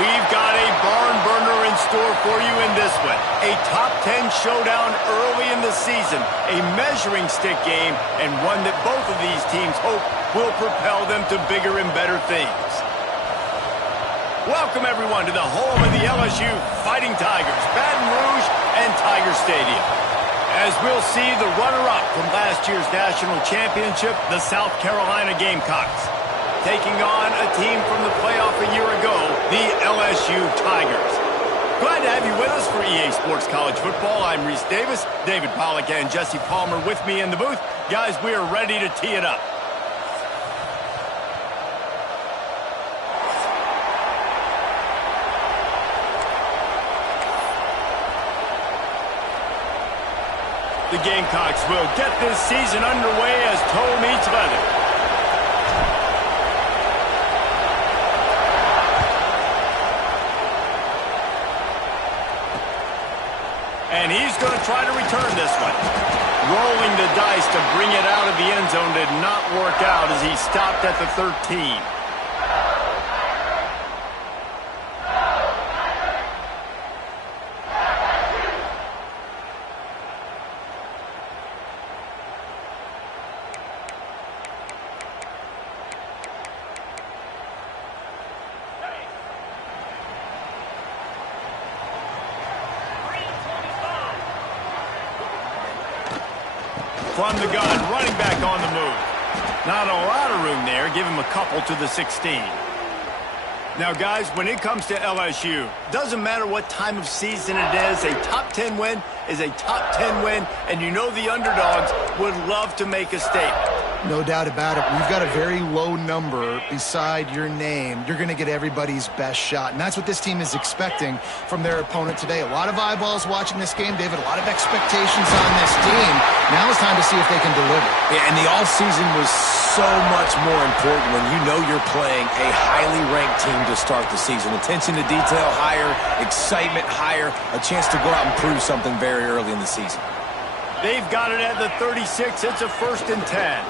We've got a barn burner in store for you in this one. A top 10 showdown early in the season, a measuring stick game, and one that both of these teams hope will propel them to bigger and better things. Welcome, everyone, to the home of the LSU Fighting Tigers, Baton Rouge and Tiger Stadium. As we'll see the runner-up from last year's national championship, the South Carolina Gamecocks, taking on a team from the playoff a year ago, the LSU Tigers. Glad to have you with us for EA Sports College Football. I'm Reese Davis, David Pollack and Jesse Palmer with me in the booth. Guys, we are ready to tee it up. The Gamecocks will get this season underway as toe meets leather. And he's going to try to return this one. Rolling the dice to bring it out of the end zone did not work out as he stopped at the 13. From the gun, running back on the move. Not a lot of room there. Give him a couple to the 16. Now, guys, when it comes to LSU, doesn't matter what time of season it is, a top 10 win is a top 10 win, and you know the underdogs would love to make a statement. No doubt about it. We've got a very low number beside your name. You're going to get everybody's best shot, and that's what this team is expecting from their opponent today. A lot of eyeballs watching this game, David, a lot of expectations on this team. Now it's time to see if they can deliver. Yeah, and the offseason was so much more important when you know you're playing a highly ranked team to start the season. Attention to detail higher, excitement higher, a chance to go out and prove something very early in the season. They've got it at the 36. It's a 1st and 10.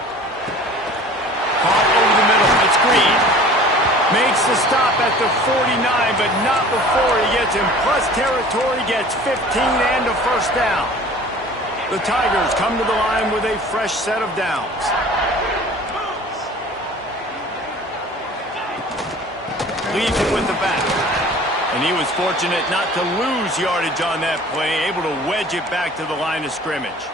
Caught over the middle. It's Green. Makes the stop at the 49, but not before he gets in plus territory, gets 15 and a 1st down. The Tigers come to the line with a fresh set of downs. Leaves it with the back. And he was fortunate not to lose yardage on that play, able to wedge it back to the line of scrimmage.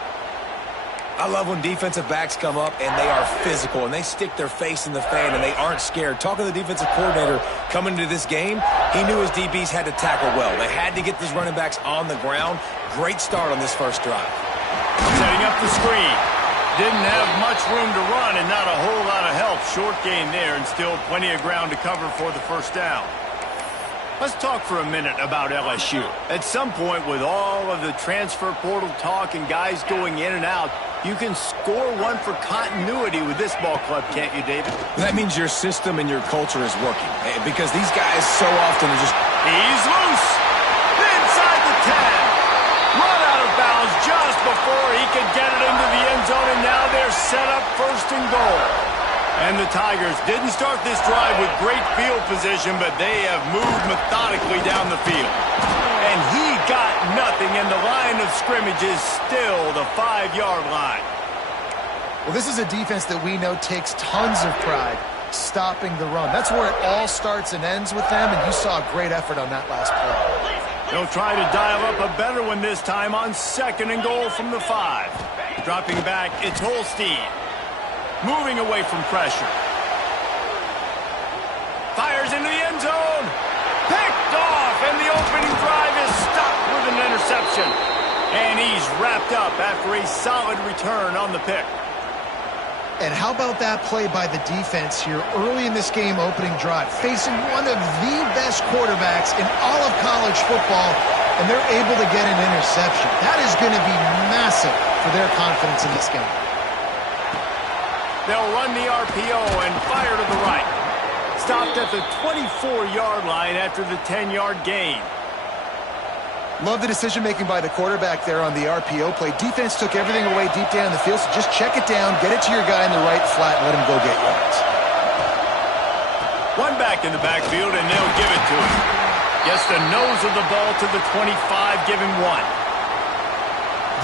I love when defensive backs come up and they are physical and they stick their face in the fan and they aren't scared. Talking to the defensive coordinator coming into this game, he knew his DBs had to tackle well. They had to get these running backs on the ground. Great start on this first drive. Setting up the screen. Didn't have much room to run and not a whole lot of help. Short gain there and still plenty of ground to cover for the 1st down. Let's talk for a minute about LSU. At some point, with all of the transfer portal talk and guys going in and out, you can score one for continuity with this ball club, can't you, David? That means your system and your culture is working. Because these guys so often are just... He's loose! Inside the 10! Run out of bounds just before he could get it into the end zone, and now they're set up 1st and goal. And the Tigers didn't start this drive with great field position, but they have moved methodically down the field. And he got nothing, and the line of scrimmage is still the 5-yard line. Well, this is a defense that we know takes tons of pride stopping the run. That's where it all starts and ends with them, and you saw a great effort on that last play. They'll try to dial up a better one this time on 2nd and goal from the 5. Dropping back, it's Holstein. Moving away from pressure. Fires into the end zone. Picked off, and the opening drive is stopped with an interception. And he's wrapped up after a solid return on the pick. And how about that play by the defense here early in this game opening drive, facing one of the best quarterbacks in all of college football, and they're able to get an interception. That is going to be massive for their confidence in this game. They'll run the RPO and fire to the right. Stopped at the 24-yard line after the 10-yard gain. Love the decision-making by the quarterback there on the RPO play. Defense took everything away deep down the field, so just check it down, get it to your guy in the right flat, and let him go get yards. One back in the backfield, and they'll give it to him. Gets the nose of the ball to the 25, give him 1.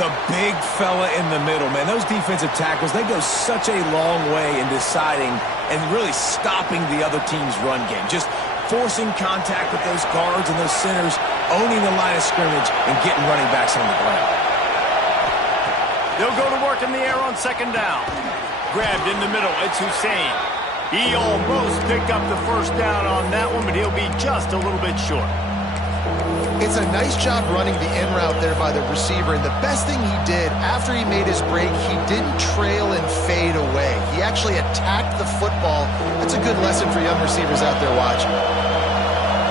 The big fella in the middle, man. Those defensive tackles, they go such a long way in deciding and really stopping the other team's run game. Just forcing contact with those guards and those centers, owning the line of scrimmage, and getting running backs on the ground. They'll go to work in the air on 2nd down. Grabbed in the middle, it's Hussein. He almost picked up the 1st down on that one, but he'll be just a little bit short. It's a nice job running the in route there by the receiver, and the best thing he did after he made his break, he didn't trail and fade away. He actually attacked the football. That's a good lesson for young receivers out there watching.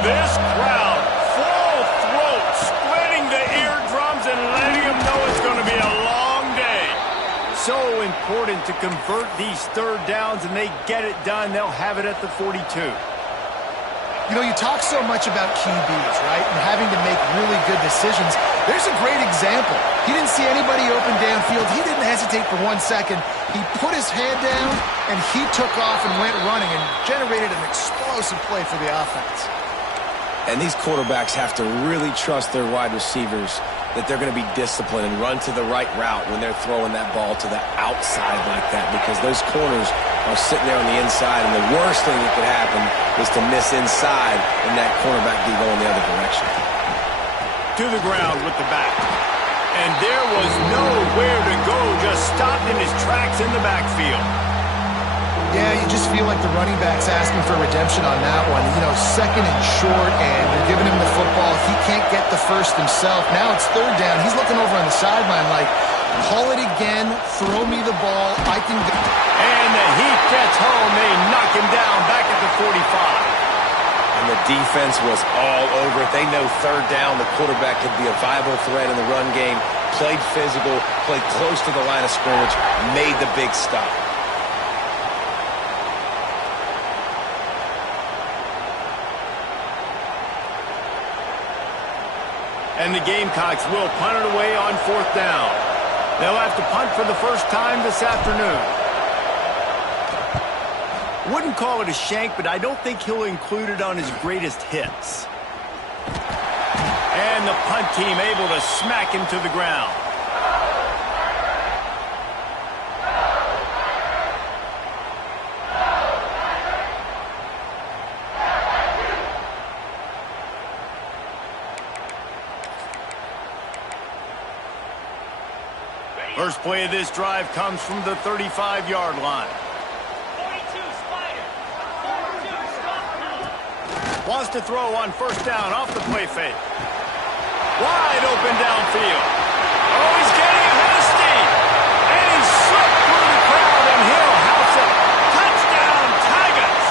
This crowd, full throat, splitting the eardrums and letting them know it's going to be a long day. So important to convert these 3rd downs, and they get it done. They'll have it at the 42. You know, you talk so much about QBs, right, and having to make really good decisions. There's a great example. He didn't see anybody open downfield. He didn't hesitate for 1 second. He put his head down, and he took off and went running and generated an explosive play for the offense. And these quarterbacks have to really trust their wide receivers that they're going to be disciplined and run to the right route when they're throwing that ball to the outside like that, because those corners are sitting there on the inside, and the worst thing that could happen is to miss inside and that cornerback be going the other direction. To the ground with the back. And there was nowhere to go, just stopped in his tracks in the backfield. Yeah, you just feel like the running back's asking for redemption on that one. You know, 2nd and short, and you're giving him the football. He can't get the 1st himself. Now it's 3rd down. He's looking over on the sideline like, call it again, throw me the ball, I can go. And the heat gets home. They knock him down back at the 45. And the defense was all over it. They know 3rd down, the quarterback could be a viable threat in the run game. Played physical, played close to the line of scrimmage, made the big stop. And the Gamecocks will punt it away on 4th down. They'll have to punt for the 1st time this afternoon. Wouldn't call it a shank, but I don't think he'll include it on his greatest hits. And the punt team able to smack him to the ground. First play of this drive comes from the 35-yard line. 42 Spider. 42 stop. Wants to throw on 1st down off the play fake. Wide open downfield. Oh, he's getting ahead of steam. And he slipped through the crowd, and he'll house it. Touchdown, Tigers.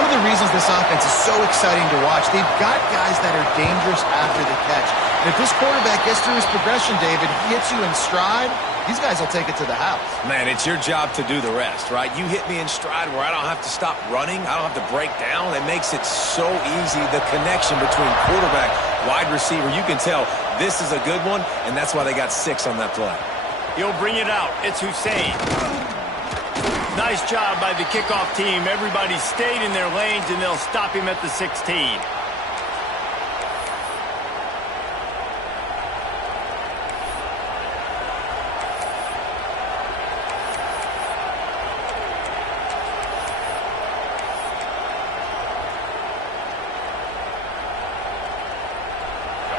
One of the reasons this offense is so exciting to watch, they've got guys that are dangerous after the catch. And if this quarterback gets through his progression, David, he hits you in stride, these guys will take it to the house. Man, it's your job to do the rest, right? You hit me in stride where I don't have to stop running. I don't have to break down. It makes it so easy, the connection between quarterback, wide receiver. You can tell this is a good one, and that's why they got 6 on that play. He'll bring it out. It's Hussein. Nice job by the kickoff team. Everybody stayed in their lanes, and they'll stop him at the 16.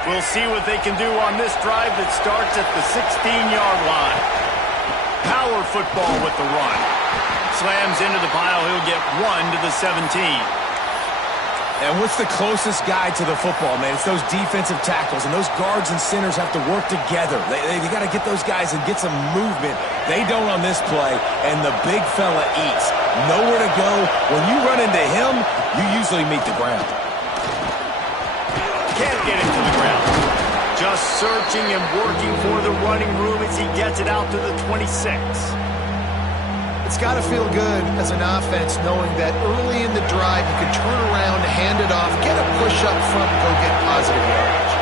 We'll see what they can do on this drive that starts at the 16-yard line. Power football with the run. Slams into the pile. He'll get 1 to the 17. And what's the closest guy to the football, man? It's those defensive tackles, and those guards and centers have to work together. They got to get those guys and get some movement. They don't on this play, and the big fella eats. Nowhere to go. When you run into him, you usually meet the ground. Can't get it to the ground. Just searching and working for the running room as he gets it out to the 26. It's got to feel good as an offense knowing that early in the drive you can turn around, hand it off, get a push up front, and go get positive yardage.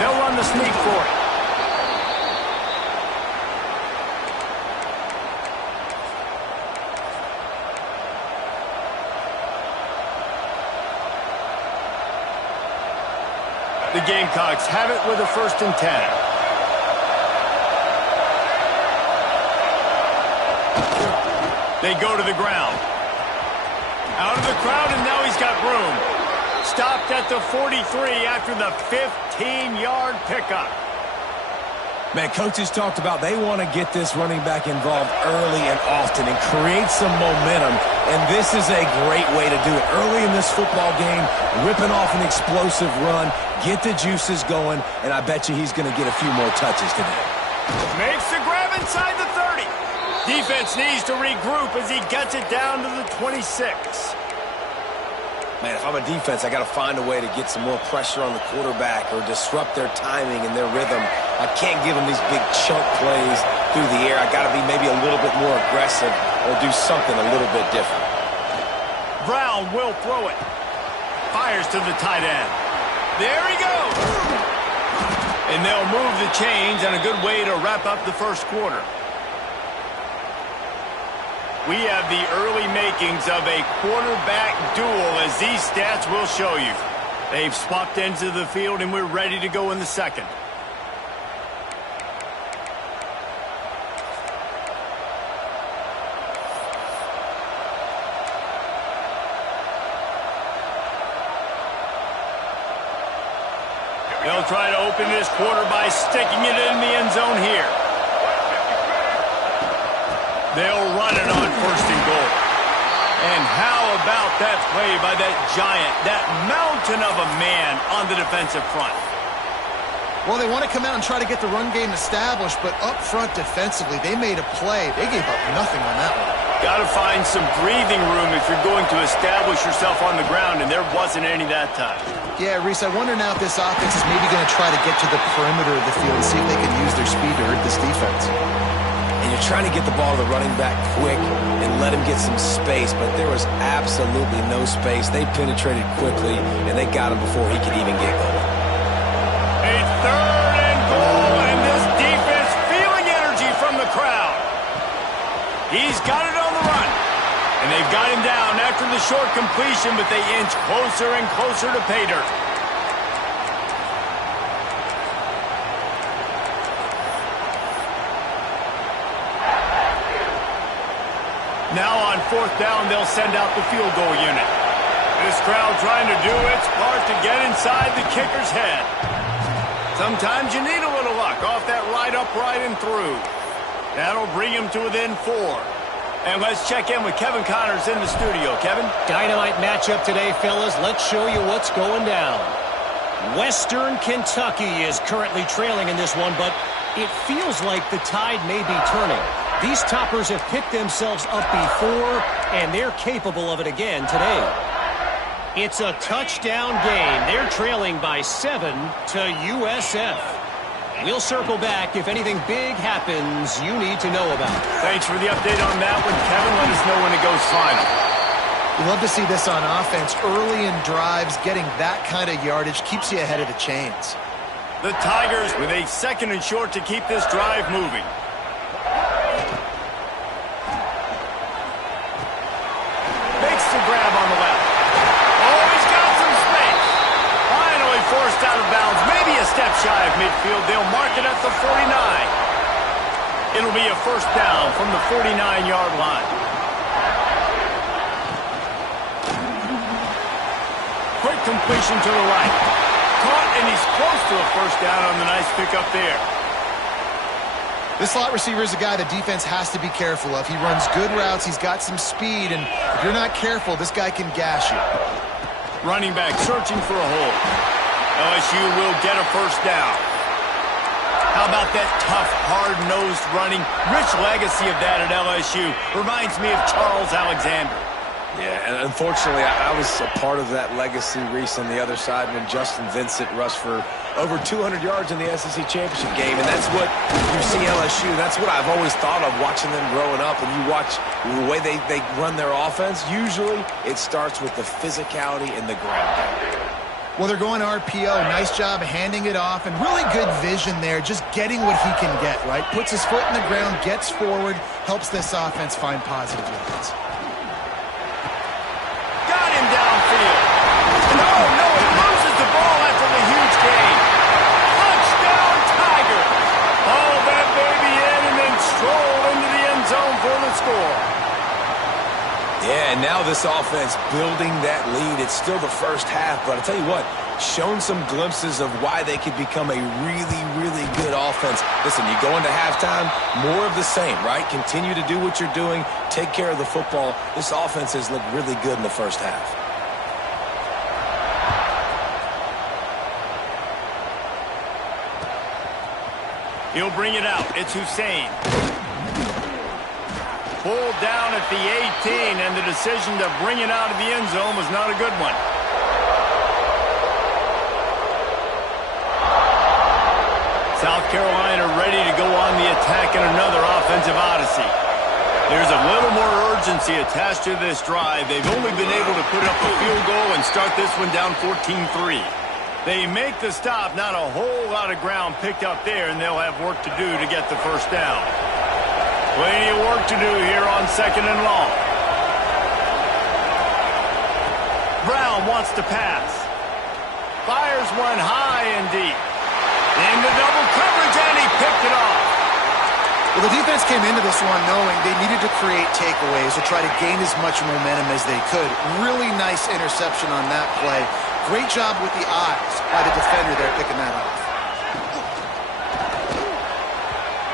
They'll run the sneak for it. The Gamecocks have it with a 1st and 10. They go to the ground. Out of the crowd, and now he's got room. Stopped at the 43 after the 15-yard pickup. Man, coaches talked about they want to get this running back involved early and often and create some momentum, and this is a great way to do it. Early in this football game, ripping off an explosive run, get the juices going, and I bet you he's going to get a few more touches today. Makes the grab inside the 30. Defense needs to regroup as he gets it down to the 26. Man, if I'm a defense, I got to find a way to get some more pressure on the quarterback or disrupt their timing and their rhythm. I can't give them these big chunk plays through the air. I got to be maybe a little bit more aggressive or do something a little bit different. Brown will throw it. Fires to the tight end. There he goes. And they'll move the chains, and a good way to wrap up the first quarter. We have the early makings of a quarterback duel, as these stats will show you. They've swapped ends of the field, and we're ready to go in the second. They'll try to open this quarter by sticking it in the end zone here. They'll run it on 1st and goal. And how about that play by that giant, that mountain of a man on the defensive front? Well, they want to come out and try to get the run game established, but up front defensively, they made a play. They gave up nothing on that one. Got to find some breathing room if you're going to establish yourself on the ground, and there wasn't any that time. Yeah, Reese, I wonder now if this offense is maybe going to try to get to the perimeter of the field and see if they can use their speed to hurt this defense. And you're trying to get the ball to the running back quick and let him get some space, but there was absolutely no space. They penetrated quickly, and they got him before he could even get going. A 3rd and goal, and this defense feeling energy from the crowd. He's got it on the run, and they've got him down after the short completion, but they inch closer and closer to pay dirt. Now on 4th down, they'll send out the field goal unit. This crowd trying to do its part to get inside the kicker's head. Sometimes you need a little luck off that right upright and through. That'll bring him to within 4. And let's check in with Kevin Connors in the studio. Kevin? Dynamite matchup today, fellas. Let's show you what's going down. Western Kentucky is currently trailing in this one, but it feels like the tide may be turning. These toppers have picked themselves up before, and they're capable of it again today. It's a touchdown game. They're trailing by 7 to USF. We'll circle back if anything big happens you need to know about. Thanks for the update on that one, Kevin. Let us know when it goes final. You love to see this on offense. Early in drives, getting that kind of yardage keeps you ahead of the chains. The Tigers with a 2nd and short to keep this drive moving. Makes the grab on the left. Oh, he's got some space. Finally forced out of bounds. Maybe a step shy of midfield. They'll mark it at the 49. It'll be a 1st down from the 49-yard line. Quick completion to the right. Caught, and he's close to a 1st down on the nice pickup there. This slot receiver is a guy the defense has to be careful of. He runs good routes. He's got some speed, and if you're not careful, this guy can gash you. Running back searching for a hole. LSU will get a 1st down. How about that tough, hard-nosed running? Rich legacy of that at LSU. Reminds me of Charles Alexander. Yeah, and unfortunately, I was a part of that legacy, Reese, on the other side when Justin Vincent rushed for over 200 yards in the SEC Championship game, and that's what you see LSU. That's what I've always thought of watching them growing up, and you watch the way they run their offense. Usually, it starts with the physicality in the ground game. Well, they're going RPO. Nice job handing it off, and really good vision there, just getting what he can get, right? Puts his foot in the ground, gets forward, helps this offense find positive yards. Got him downfield. No, he loses the ball after the huge gain. Yeah, and now this offense building that lead. It's still the first half, but I'll tell you what, shown some glimpses of why they could become a really, really good offense. Listen, you go into halftime, more of the same, right? Continue to do what you're doing, take care of the football. This offense has looked really good in the first half. He'll bring it out. It's Hussein. Pulled down at the 18, and the decision to bring it out of the end zone was not a good one. South Carolina ready to go on the attack in another offensive odyssey. There's a little more urgency attached to this drive. They've only been able to put up a field goal and start this one down 14-3. They make the stop, not a whole lot of ground picked up there, and they'll have work to do to get the first down. Plenty of work to do here on 2nd and long. Brown wants to pass. Fires one high and deep. Into double coverage, and he picked it off. Well, the defense came into this one knowing they needed to create takeaways to try to gain as much momentum as they could. Really nice interception on that play. Great job with the eyes by the defender there picking that off.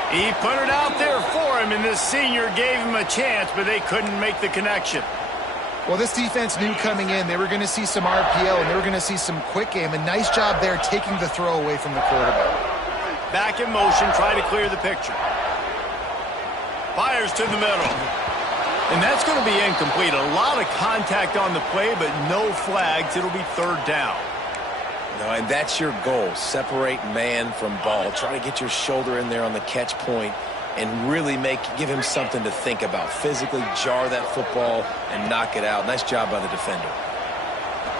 He put it out there for him, and this senior gave him a chance, but they couldn't make the connection. Well, this defense knew coming in they were going to see some RPO and they were going to see some quick game. A nice job there taking the throw away from the quarterback. Back in motion, try to clear the picture. Fires to the middle. And that's going to be incomplete. A lot of contact on the play, but no flags. It'll be 3rd down. No, and that's your goal. Separate man from ball. Try to get your shoulder in there on the catch point and really give him something to think about. Physically jar that football and knock it out. Nice job by the defender.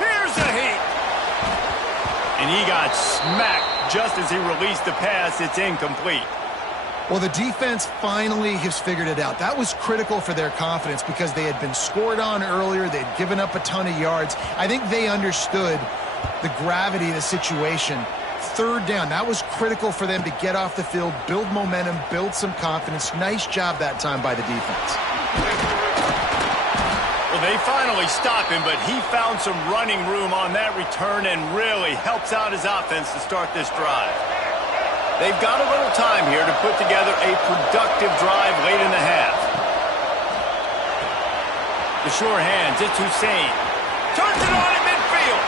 Here's a heat. And he got smacked just as he released the pass. It's incomplete. Well, the defense finally has figured it out. That was critical for their confidence because they had been scored on earlier. They'd given up a ton of yards. I think they understood the gravity of the situation. 3rd down, that was critical for them to get off the field, build momentum, build some confidence. Nice job that time by the defense. Well, they finally stop him, but he found some running room on that return and really helps out his offense to start this drive. They've got a little time here to put together a productive drive late in the half. The sure hands, it's Hussein. Turns it on at midfield.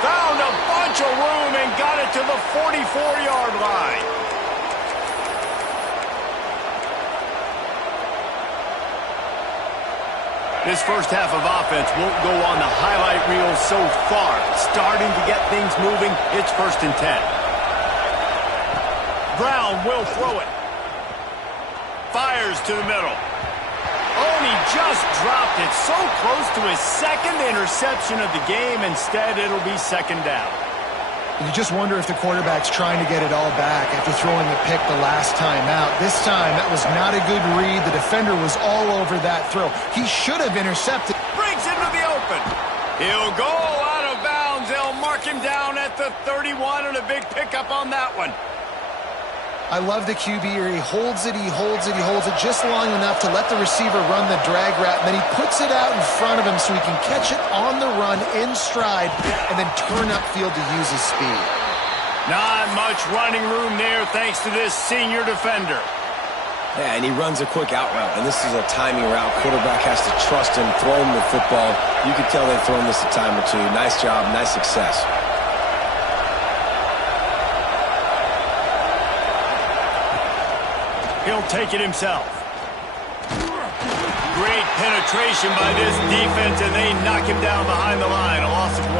Found a bunch of room and got it to the 44-yard line. This first half of offense won't go on the highlight reel so far. Starting to get things moving, it's 1st and 10. Brown will throw it. Fires to the middle. Oh, and he just dropped it so close to his 2nd interception of the game. Instead, it'll be 2nd down. You just wonder if the quarterback's trying to get it all back after throwing the pick the last time out. This time, that was not a good read. The defender was all over that throw. He should have intercepted. Brings into the open. He'll go out of bounds. They'll mark him down at the 31, and a big pickup on that one. I love the QB here. He holds it, he holds it, he holds it just long enough to let the receiver run the drag route, and then he puts it out in front of him so he can catch it on the run in stride and then turn upfield to use his speed. Not much running room there thanks to this senior defender. Yeah, and he runs a quick out route, and this is a timing route. Quarterback has to trust him, throw him the football. You can tell they've thrown this a time or two. Nice job, nice success. He'll take it himself. Great penetration by this defense, and they knock him down behind the line. A loss of 1.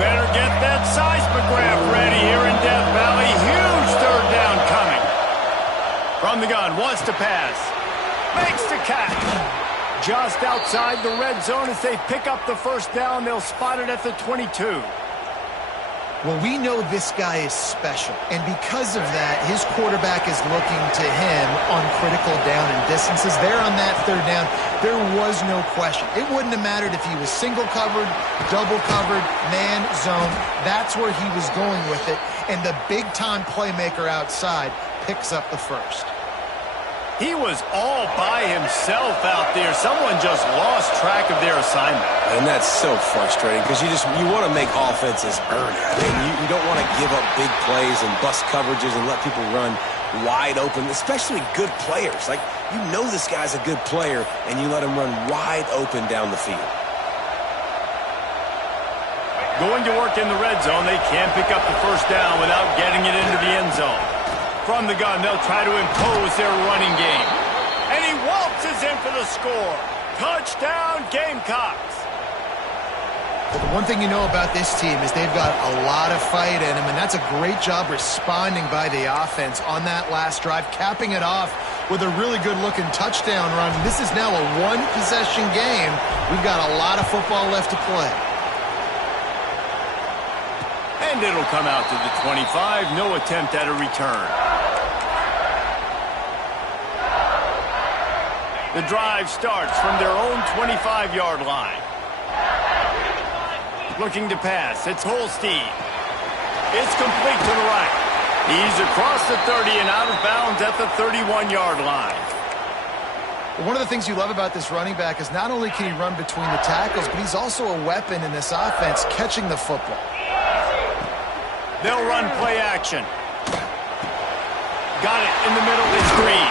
Better get that seismograph ready here in Death Valley. Huge 3rd down coming. From the gun, wants to pass. Makes the catch. Just outside the red zone as they pick up the 1st down. They'll spot it at the 22. Well, we know this guy is special, and because of that, his quarterback is looking to him on critical down and distances. There on that third down, there was no question. It wouldn't have mattered if he was single covered, double covered, man, zone. That's where he was going with it, and the big-time playmaker outside picks up the first. He was all by himself out there. Someone just lost track of their assignment. And that's so frustrating because you want to make offenses earn it. I mean, you don't want to give up big plays and bust coverages and let people run wide open, especially good players. Like, you know this guy's a good player, and you let him run wide open down the field. Going to work in the red zone, they can't pick up the first down without getting it into the end zone. From the gun, they'll try to impose their running game. And he waltzes in for the score. Touchdown, Gamecocks. Well, the one thing you know about this team is they've got a lot of fight in them, and that's a great job responding by the offense on that last drive, capping it off with a really good-looking touchdown run. This is now a one-possession game. We've got a lot of football left to play. And it'll come out to the 25. No attempt at a return. The drive starts from their own 25-yard line. Looking to pass. It's Holstein. It's complete to the right. He's across the 30 and out of bounds at the 31-yard line. One of the things you love about this running back is not only can he run between the tackles, but he's also a weapon in this offense catching the football. They'll run play action. Got it in the middle. It's Green.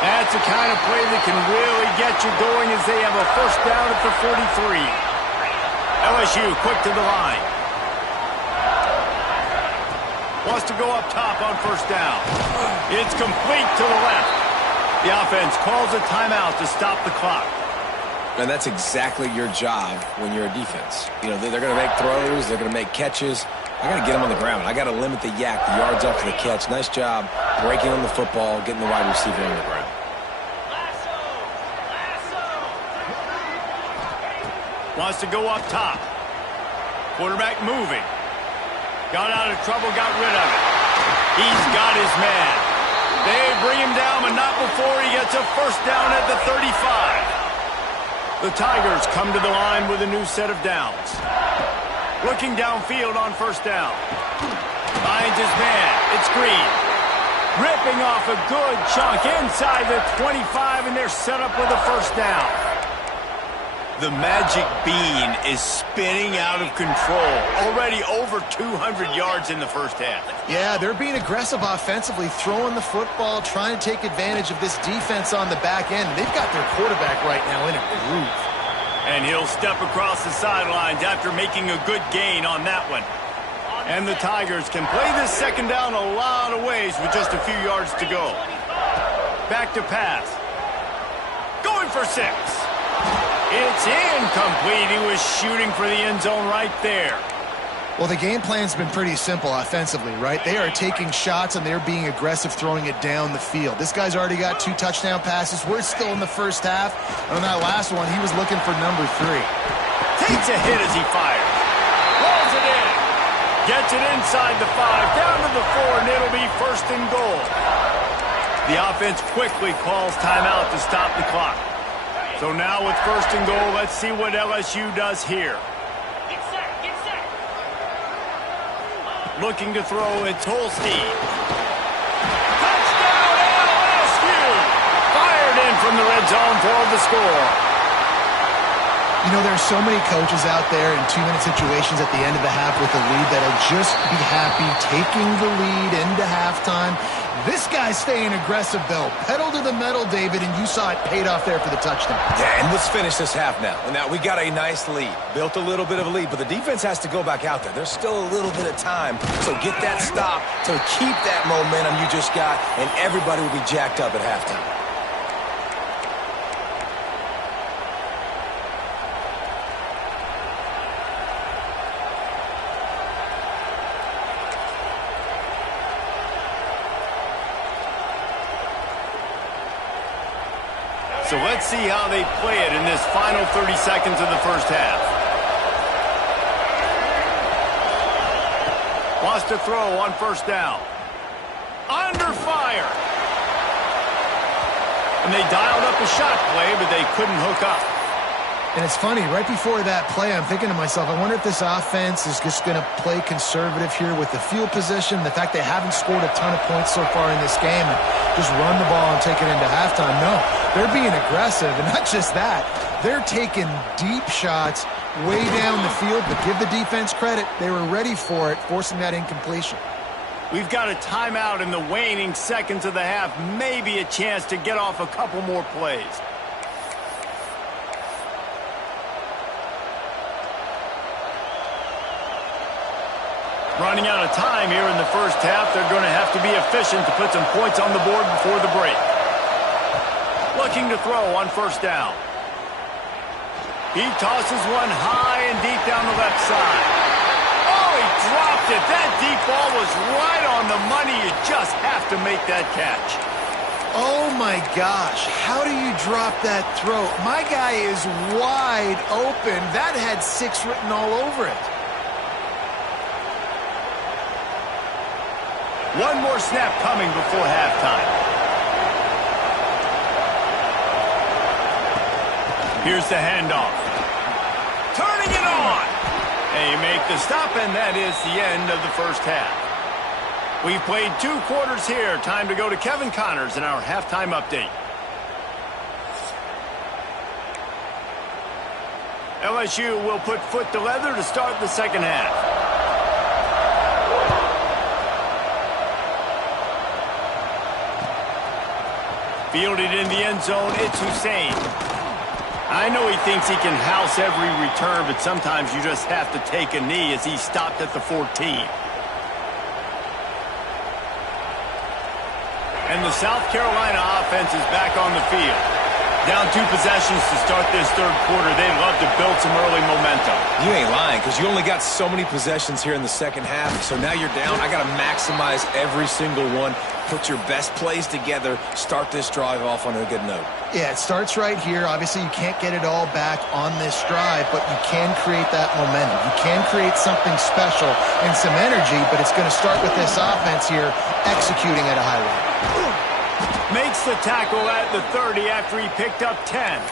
That's the kind of play that can really get you going as they have a first down at the 43. LSU quick to the line. Wants to go up top on first down. It's complete to the left. The offense calls a timeout to stop the clock. And that's exactly your job when you're a defense. You know, they're going to make throws. They're going to make catches. I got to get them on the ground. I got to limit the yak, the yards after the catch. Nice job breaking on the football, getting the wide receiver on the ground. Wants to go up top. Quarterback moving. Got out of trouble, got rid of it. He's got his man. They bring him down, but not before he gets a first down at the 35. The Tigers come to the line with a new set of downs. Looking downfield on first down. Finds his man. It's Green. Ripping off a good chunk inside the 25, and they're set up with a first down. The magic bean is spinning out of control. Already over 200 yards in the first half. Yeah, they're being aggressive offensively, throwing the football, trying to take advantage of this defense on the back end. They've got their quarterback right now in a groove. And he'll step across the sidelines after making a good gain on that one. And the Tigers can play this second down a lot of ways with just a few yards to go. Back to pass. Going for 6. It's incomplete. He was shooting for the end zone right there. Well, the game plan's been pretty simple offensively, right? They are taking shots, and they're being aggressive throwing it down the field. This guy's already got 2 touchdown passes. We're still in the first half. On that last one, he was looking for number 3. Takes a hit as he fires. Rolls it in. Gets it inside the 5, down to the 4, and it'll be first and goal. The offense quickly calls timeout to stop the clock. So now with first and goal, let's see what LSU does here. Get set, get set. Looking to throw, it's Holstein. Touchdown LSU! Fired in from the red zone for the score. You know, there's so many coaches out there in 2-minute situations at the end of the half with a lead that'll just be happy taking the lead into halftime. This guy's staying aggressive, though. Pedal to the metal, David, and you saw it paid off there for the touchdown. Yeah, and let's finish this half now. And now we got a nice lead. Built a little bit of a lead, but the defense has to go back out there. There's still a little bit of time. So get that stop to keep that momentum you just got, and everybody will be jacked up at halftime. So let's see how they play it in this final 30 seconds of the first half. Wants to throw on first down. Under fire. And they dialed up a shot play, but they couldn't hook up. And it's funny, right before that play, I'm thinking to myself, I wonder if this offense is just going to play conservative here with the field position, the fact they haven't scored a ton of points so far in this game, and just run the ball and take it into halftime. No, they're being aggressive, and not just that. They're taking deep shots way down the field, but give the defense credit. They were ready for it, forcing that incompletion. We've got a timeout in the waning seconds of the half, maybe a chance to get off a couple more plays. Running out of time here in the first half. They're going to have to be efficient to put some points on the board before the break. Looking to throw on first down. He tosses one high and deep down the left side. Oh, he dropped it. That deep ball was right on the money. You just have to make that catch. Oh, my gosh. How do you drop that throw? My guy is wide open. That had 6 written all over it. One more snap coming before halftime. Here's the handoff. Turning it on. They make the stop, and that is the end of the first half. We've played 2 quarters here. Time to go to Kevin Connors in our halftime update. LSU will put foot to leather to start the second half. Fielded in the end zone, it's Hussein. I know he thinks he can house every return, but sometimes you just have to take a knee as he stopped at the 14. And the South Carolina offense is back on the field. Down 2 possessions to start this third quarter. They'd love to build some early momentum. You ain't lying, because you only got so many possessions here in the second half, so now you're down. I got to maximize every single one. Put your best plays together. Start this drive off on a good note. Yeah, it starts right here. Obviously, you can't get it all back on this drive, but you can create that momentum. You can create something special and some energy, but it's going to start with this offense here executing at a high level. Makes the tackle at the 30 after he picked up 10.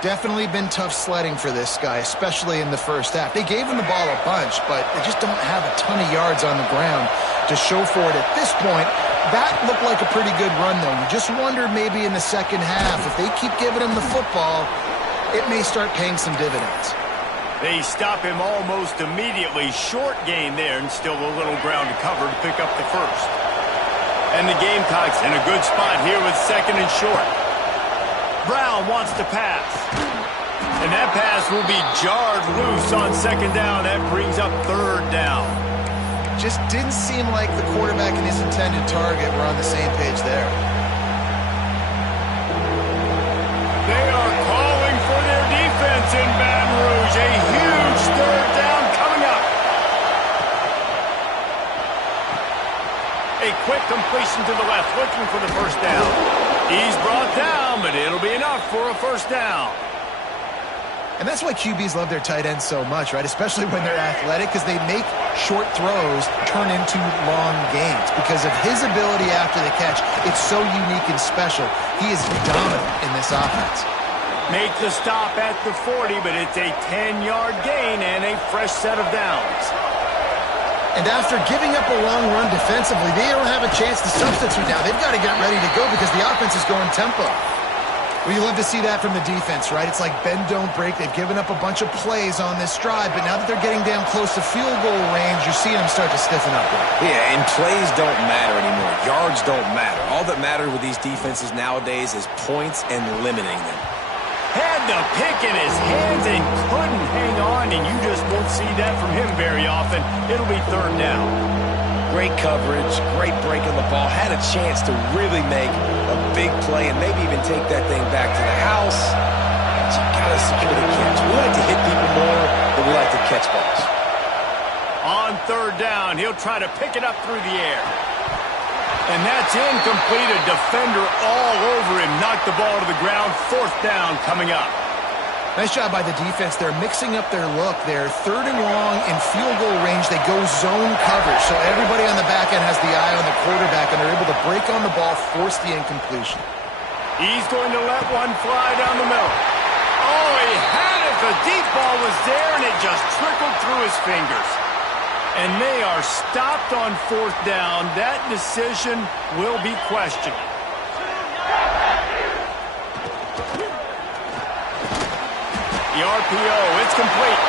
Definitely been tough sledding for this guy, especially in the first half. They gave him the ball a bunch, but they just don't have a ton of yards on the ground to show for it at this point. That looked like a pretty good run, though. You just wonder maybe in the second half, if they keep giving him the football, it may start paying some dividends. They stop him almost immediately. Short gain there, and still a little ground to cover to pick up the first. And the Gamecocks in a good spot here with second and short. Brown wants to pass. And that pass will be jarred loose on second down. That brings up third down. Just didn't seem like the quarterback and his intended target were on the same page there. They are calling for their defense in Baton Rouge. A huge third down coming up. A quick completion to the left, looking for the first down. He's brought down, but it'll be enough for a first down. And that's why QBs love their tight ends so much, right? Especially when they're athletic, because they make short throws turn into long gains. Because of his ability after the catch, it's so unique and special. He is dominant in this offense. Make the stop at the 40, but it's a 10-yard gain and a fresh set of downs. And after giving up a long run defensively, they don't have a chance to substitute now. They've got to get ready to go because the offense is going tempo. Well, you love to see that from the defense, right? It's like bend, don't break. They've given up a bunch of plays on this drive, but now that they're getting down close to field goal range, you're seeing them start to stiffen up. Yeah, and plays don't matter anymore. Yards don't matter. All that matters with these defenses nowadays is points and limiting them. Had the pick in his hands and couldn't hang on, and you just won't see that from him very often. It'll be third down. Great coverage, great break on the ball. Had a chance to really make a big play and maybe even take that thing back to the house. But you got to secure the catch. We like to hit people more than we like to catch balls. On third down, he'll try to pick it up through the air. And that's incomplete. A defender all over him. Knocked the ball to the ground. Fourth down coming up. Nice job by the defense. They're mixing up their look. They're 3rd and long in field goal range. They go zone coverage. So everybody on the back end has the eye on the quarterback, and they're able to break on the ball, force the incompletion. He's going to let one fly down the middle. Oh, he had it. The deep ball was there, and it just trickled through his fingers. And they are stopped on 4th down. That decision will be questioned. The RPO, it's complete.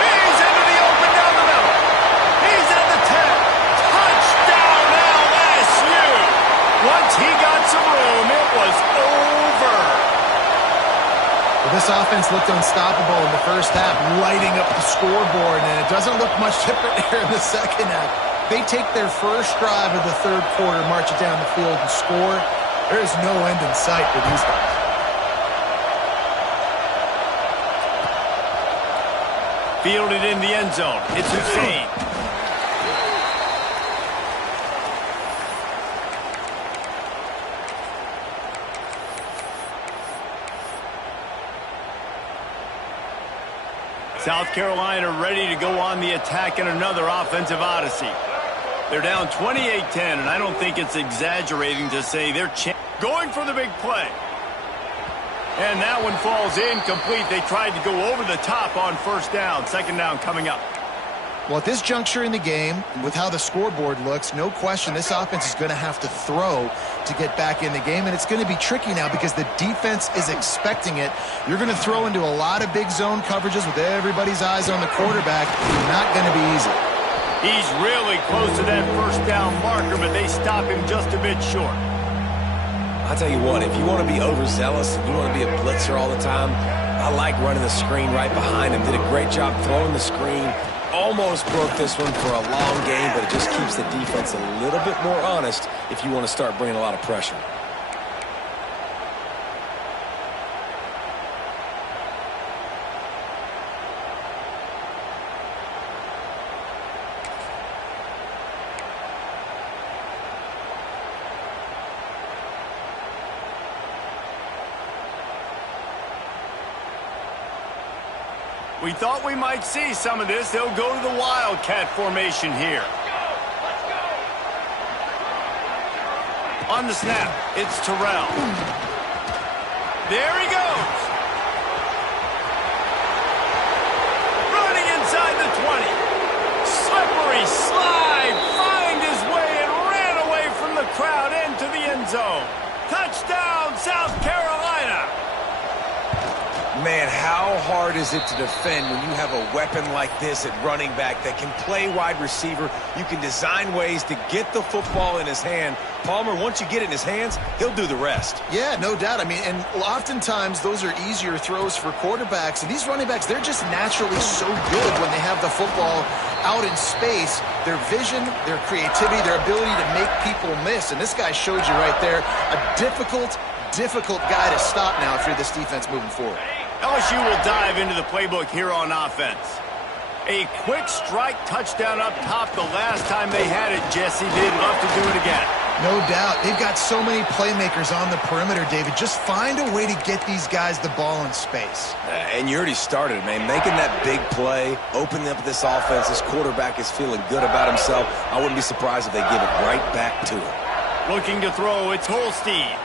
He's into the open down the middle. He's at the 10. Touchdown LSU. Once he got some room, it was over. Well, this offense looked unstoppable in the first half, lighting up the scoreboard, and it doesn't look much different here in the second half. They take their first drive of the 3rd quarter, march it down the field, and score. There is no end in sight for these guys. Fielded in the end zone. It's Hussein. South Carolina ready to go on the attack in another offensive odyssey. They're down 28-10, and I don't think it's exaggerating to say they're going for the big play. And that one falls incomplete. They tried to go over the top on 1st down. 2nd down coming up. Well, at this juncture in the game, with how the scoreboard looks, no question this offense is going to have to throw to get back in the game, and it's going to be tricky now because the defense is expecting it. You're going to throw into a lot of big zone coverages with everybody's eyes on the quarterback. Not going to be easy. He's really close to that 1st down marker, but they stop him just a bit short. I'll tell you what, if you want to be overzealous and you want to be a blitzer all the time, I like running the screen right behind him. Did a great job throwing the screen. Almost broke this one for a long game, but it just keeps the defense a little bit more honest if you want to start bringing a lot of pressure. We thought we might see some of this. They'll go to the Wildcat formation here. On the snap, it's Terrell. There he goes. Running inside the 20. Slippery slide. Find his way and ran away from the crowd into the end zone. Touchdown, South Carolina. Man, how hard is it to defend when you have a weapon like this at running back that can play wide receiver? You can design ways to get the football in his hand. Palmer, once you get it in his hands, he'll do the rest. Yeah, no doubt. I mean, and oftentimes those are easier throws for quarterbacks. And these running backs, they're just naturally so good when they have the football out in space. Their vision, their creativity, their ability to make people miss. And this guy showed you right there a difficult guy to stop now if you're this defense moving forward. LSU will dive into the playbook here on offense. A quick strike touchdown up top the last time they had it, Jesse. They'd love to do it again. No doubt. They've got so many playmakers on the perimeter, David. Just find a way to get these guys the ball in space. And you already started, man. Making that big play, opening up this offense. This quarterback is feeling good about himself. I wouldn't be surprised if they give it right back to him. Looking to throw, it's Holstein.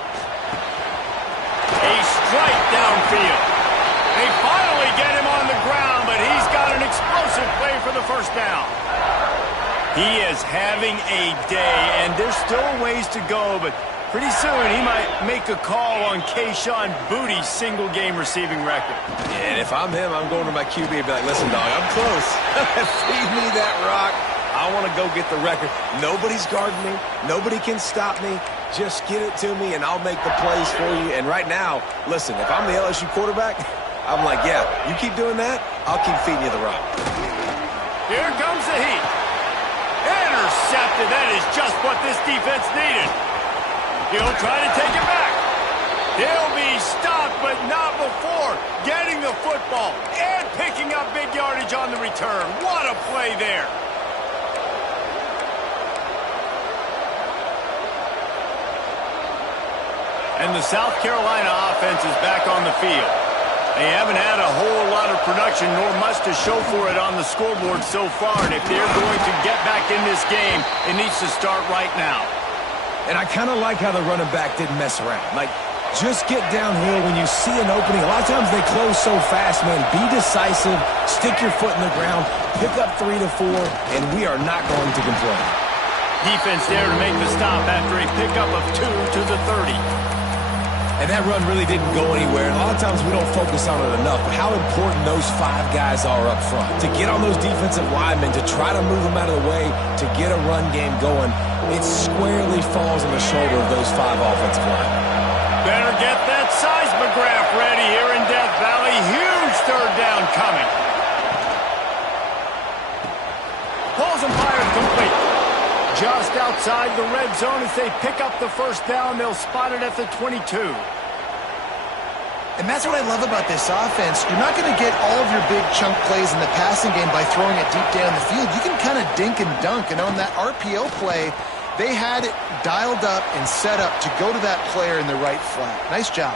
A strike downfield. They finally get him on the ground, but he's got an explosive play for the 1st down. He is having a day, and there's still ways to go, but pretty soon he might make a call on Kayshon Boutte's single-game receiving record. And if I'm him, I'm going to my QB and be like, listen, dog, I'm close. Feed me that rock. I want to go get the record. Nobody's guarding me. Nobody can stop me. Just get it to me, and I'll make the plays for you. And right now, listen, if I'm the LSU quarterback, I'm like, yeah, you keep doing that, I'll keep feeding you the rock. Here comes the heat. Intercepted. That is just what this defense needed. He'll try to take it back. He'll be stopped, but not before getting the football and picking up big yardage on the return. What a play there. And the South Carolina offense is back on the field. They haven't had a whole lot of production, nor much to show for it on the scoreboard so far. And if they're going to get back in this game, it needs to start right now. And I kind of like how the running back didn't mess around. Like, just get downhill when you see an opening. A lot of times they close so fast, man. Be decisive, stick your foot in the ground, pick up 3 to 4, and we are not going to complain. Defense there to make the stop after a pickup of 2 to the 30. And that run really didn't go anywhere. And a lot of times we don't focus on it enough, but how important those 5 guys are up front. To get on those defensive linemen, to try to move them out of the way, to get a run game going, it squarely falls on the shoulder of those 5 offensive linemen. Better get that seismograph ready here in Death Valley. Huge third down coming. Pulls and fires complete. Just outside the red zone as they pick up the first down. They'll spot it at the 22. And that's what I love about this offense. You're not going to get all of your big chunk plays in the passing game by throwing it deep down the field. You can kind of dink and dunk. And on that RPO play, they had it dialed up and set up to go to that player in the right flat. Nice job.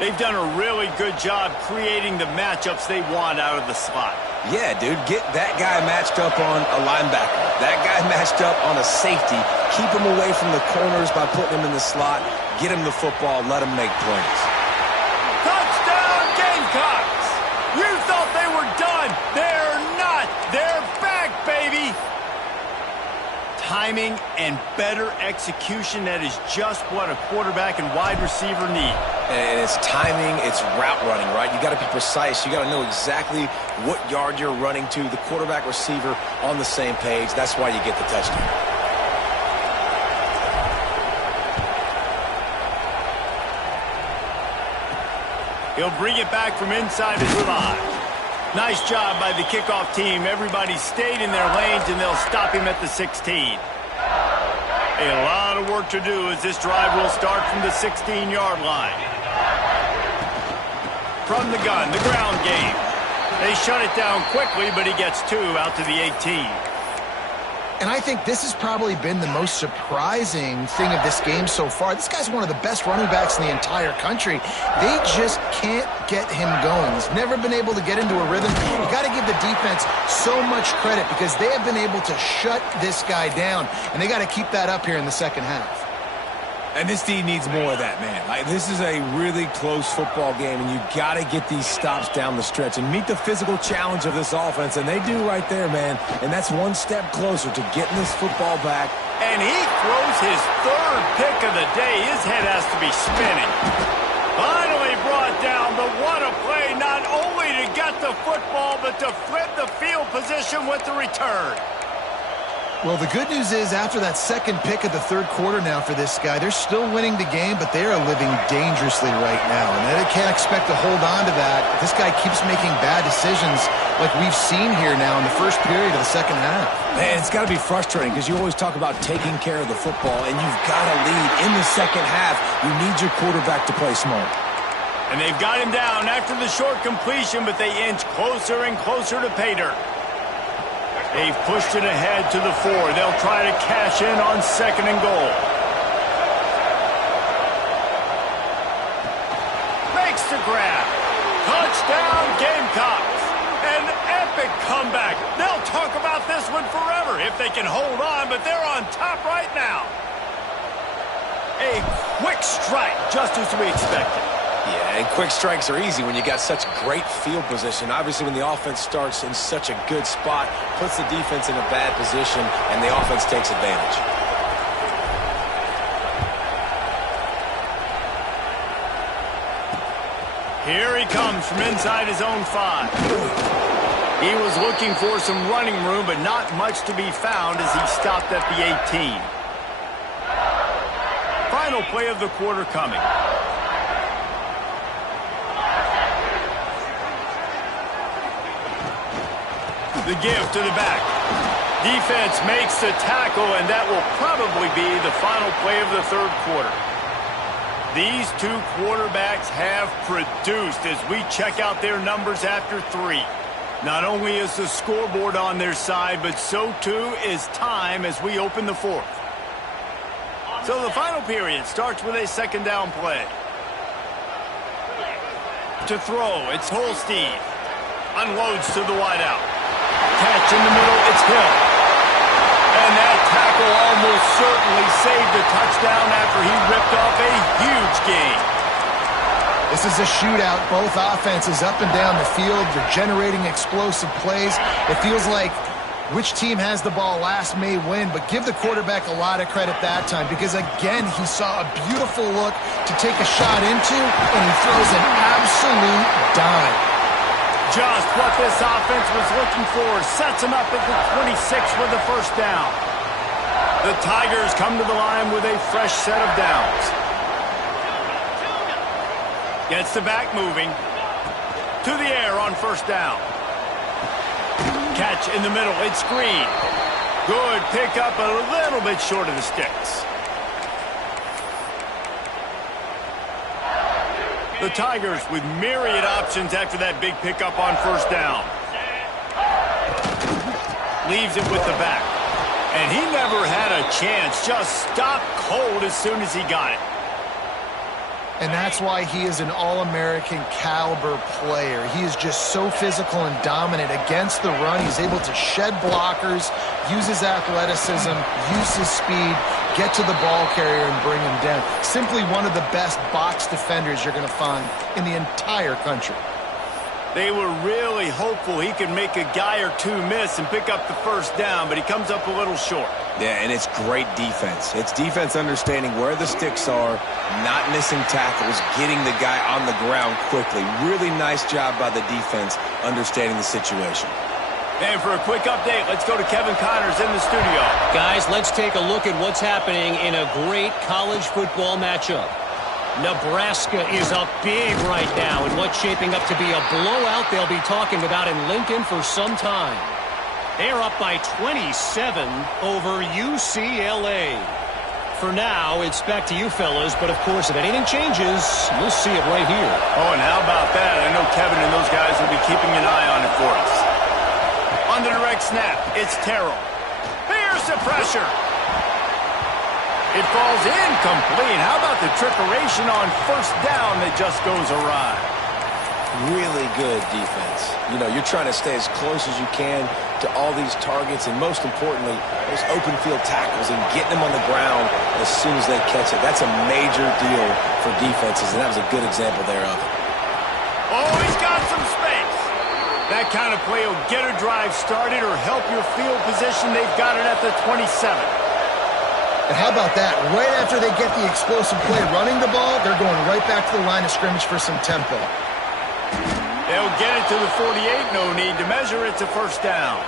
They've done a really good job creating the matchups they want out of the slot. Yeah, dude, get that guy matched up on a linebacker. That guy matched up on a safety. Keep him away from the corners by putting him in the slot. Get him the football. Let him make plays. Touchdown, Gamecocks! You thought they were done. They're not. They're back, baby. Timing and better execution, that is just what a quarterback and wide receiver need. And it's timing, it's route running, right? You got to be precise. You got to know exactly what yard you're running to. The quarterback, receiver on the same page. That's why you get the touchdown. He'll bring it back from inside his 5. Nice job by the kickoff team. Everybody stayed in their lanes, and they'll stop him at the 16. A lot of work to do as this drive will start from the 16-yard line. From the gun, the ground game. They shut it down quickly, but he gets 2 out to the 18. And I think this has probably been the most surprising thing of this game so far. This guy's one of the best running backs in the entire country. They just can't get him going. He's never been able to get into a rhythm. You got to give the defense so much credit because they have been able to shut this guy down, and they got to keep that up here in the second half. And this team needs more of that, man. This is a really close football game, and you got to get these stops down the stretch and meet the physical challenge of this offense, and they do right there, man. And that's one step closer to getting this football back. And he throws his 3rd pick of the day. His head has to be spinning. Finally brought down, but what a play, not only to get the football, but to flip the field position with the return. Well, the good news is after that second pick of the 3rd quarter now for this guy, they're still winning the game, but they are living dangerously right now. And they can't expect to hold on to that. This guy keeps making bad decisions like we've seen here now in the first period of the second half. Man, it's got to be frustrating because you always talk about taking care of the football, and you've got to lead in the second half. You need your quarterback to play smart. And they've got him down after the short completion, but they inch closer and closer to pay dirt. They've pushed it ahead to the 4. They'll try to cash in on 2nd and goal. Makes the grab. Touchdown, Gamecocks. An epic comeback. They'll talk about this one forever if they can hold on, but they're on top right now. A quick strike, just as we expected. Yeah, and quick strikes are easy when you got such great field position. Obviously, when the offense starts in such a good spot, puts the defense in a bad position, and the offense takes advantage. Here he comes from inside his own 5. He was looking for some running room, but not much to be found as he stopped at the 18. Final play of the quarter coming. The give to the back. Defense makes the tackle, and that will probably be the final play of the 3rd quarter. These 2 quarterbacks have produced as we check out their numbers after 3. Not only is the scoreboard on their side, but so too is time as we open the 4th. So the final period starts with a 2nd down play. To throw, it's Holstein. Unloads to the wideout. Catch in the middle, it's Hill. And that tackle almost certainly saved a touchdown after he ripped off a huge gain. This is a shootout. Both offenses up and down the field. They're generating explosive plays. It feels like which team has the ball last may win, but give the quarterback a lot of credit that time because, again, he saw a beautiful look to take a shot into, and he throws an absolute dime. Just what this offense was looking for. Sets him up at the 26 with the first down. The Tigers come to the line with a fresh set of downs. Gets the back moving. To the air on first down. Catch in the middle. It's Green. Good pickup, a little bit short of the sticks. The Tigers with myriad options after that big pickup on first down. Leaves it with the back. And he never had a chance. Just stopped cold as soon as he got it. And that's why he is an All-American caliber player. He is just so physical and dominant against the run. He's able to shed blockers, use his athleticism, use his speed, get to the ball carrier and bring him down. Simply one of the best box defenders you're going to find in the entire country. They were really hopeful he could make a guy or two miss and pick up the first down, but he comes up a little short. Yeah, and it's great defense. It's defense understanding where the sticks are, not missing tackles, getting the guy on the ground quickly. Really nice job by the defense understanding the situation. And for a quick update, let's go to Kevin Connors in the studio. Guys, let's take a look at what's happening in a great college football matchup. Nebraska is up big right now in what's shaping up to be a blowout they'll be talking about in Lincoln for some time. They're up by 27 over UCLA. For now, it's back to you fellas, but of course, if anything changes, you'll see it right here. Oh, and how about that? I know Kevin and those guys will be keeping an eye on it for us. On the direct snap, it's Terrell. Here's the pressure. It falls incomplete. How about the trickeration on first down that just goes awry? Really good defense. You know, you're trying to stay as close as you can to all these targets, and most importantly, those open field tackles and getting them on the ground as soon as they catch it. That's a major deal for defenses, and that was a good example there of it. Oh, he's got some space. That kind of play will get a drive started or help your field position. They've got it at the 27. And how about that? Right after they get the explosive play running the ball, they're going right back to the line of scrimmage for some tempo. They'll get it to the 48. No need to measure. It's a first down.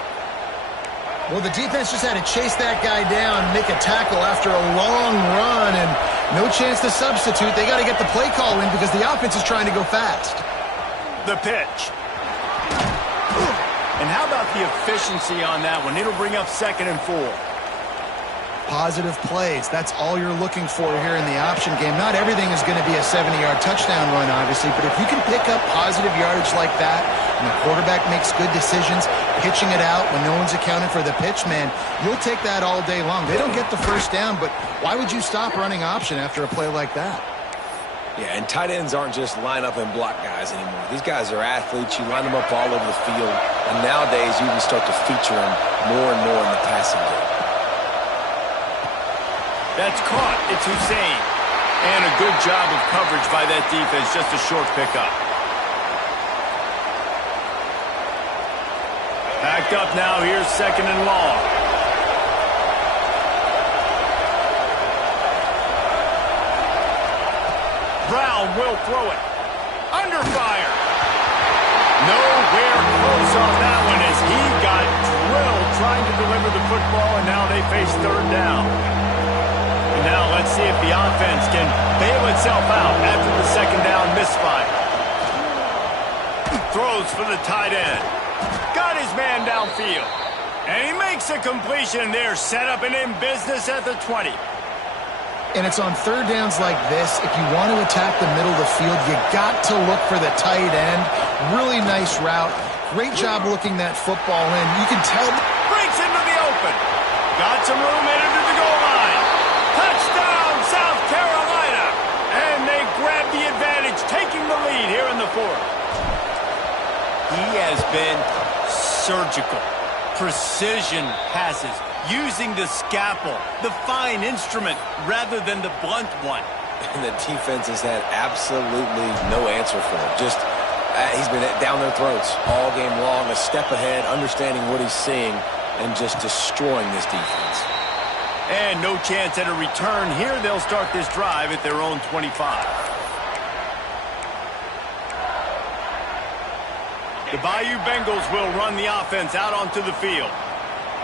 Well, the defense just had to chase that guy down, make a tackle after a long run, and no chance to substitute. They got to get the play call in because the offense is trying to go fast. The pitch. And how about the efficiency on that one? It'll bring up 2nd and 4. Positive plays. That's all you're looking for here in the option game. Not everything is going to be a 70-yard touchdown run, obviously, but if you can pick up positive yardage like that and the quarterback makes good decisions, pitching it out when no one's accounting for the pitch, man, you'll take that all day long. They don't get the first down, but why would you stop running option after a play like that? Yeah, and tight ends aren't just line up and block guys anymore. These guys are athletes. You line them up all over the field, and nowadays you can start to feature them more and more in the passing game. That's caught. It's Hussein. And a good job of coverage by that defense. Just a short pickup. Backed up now. Here's 2nd and long. Brown will throw it. Under fire. Nowhere close on that one as he got drilled trying to deliver the football, and now they face 3rd down. Now let's see if the offense can bail itself out after the 2nd down misfire. Throws for the tight end. Got his man downfield. And he makes a completion there. Set up and in business at the 20. And it's on 3rd downs like this. If you want to attack the middle of the field, you got to look for the tight end. Really nice route. Great job looking that football in. You can tell. Breaks into the open. Got some room in into the goal line. Touchdown, South Carolina! And they grab the advantage, taking the lead here in the the fourth. He has been surgical. Precision passes, using the scalpel, the fine instrument, rather than the blunt one. And the defense has had absolutely no answer for him. Just, he's been down their throats all game long, a step ahead, understanding what he's seeing, and just destroying this defense. And no chance at a return here. They'll start this drive at their own 25. The Bayou Bengals will run the offense out onto the field.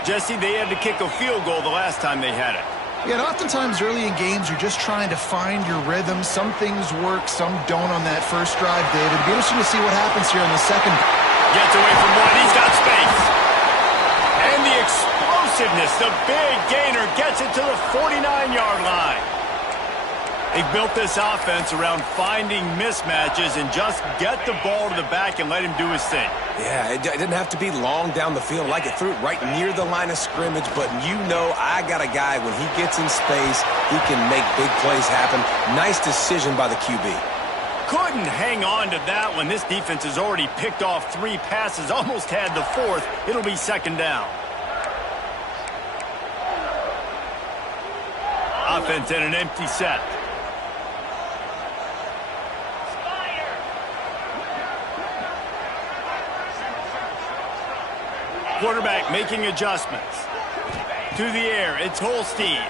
Jesse, they had to kick a field goal the last time they had it. Yeah, and oftentimes early in games, you're just trying to find your rhythm. Some things work, some don't on that first drive, David. It'll be interesting to see what happens here in the second. Gets away from one. He's got space. And the explosiveness, the big gainer, gets it to the 49-yard line. They built this offense around finding mismatches and just get the ball to the back and let him do his thing. Yeah, it didn't have to be long down the field. Like it threw it right near the line of scrimmage, but you know I got a guy, when he gets in space, he can make big plays happen. Nice decision by the QB. Couldn't hang on to that when this defense has already picked off 3 passes, almost had the 4th. It'll be second down. Offense in an empty set. Quarterback making adjustments. To the air, it's Holstein.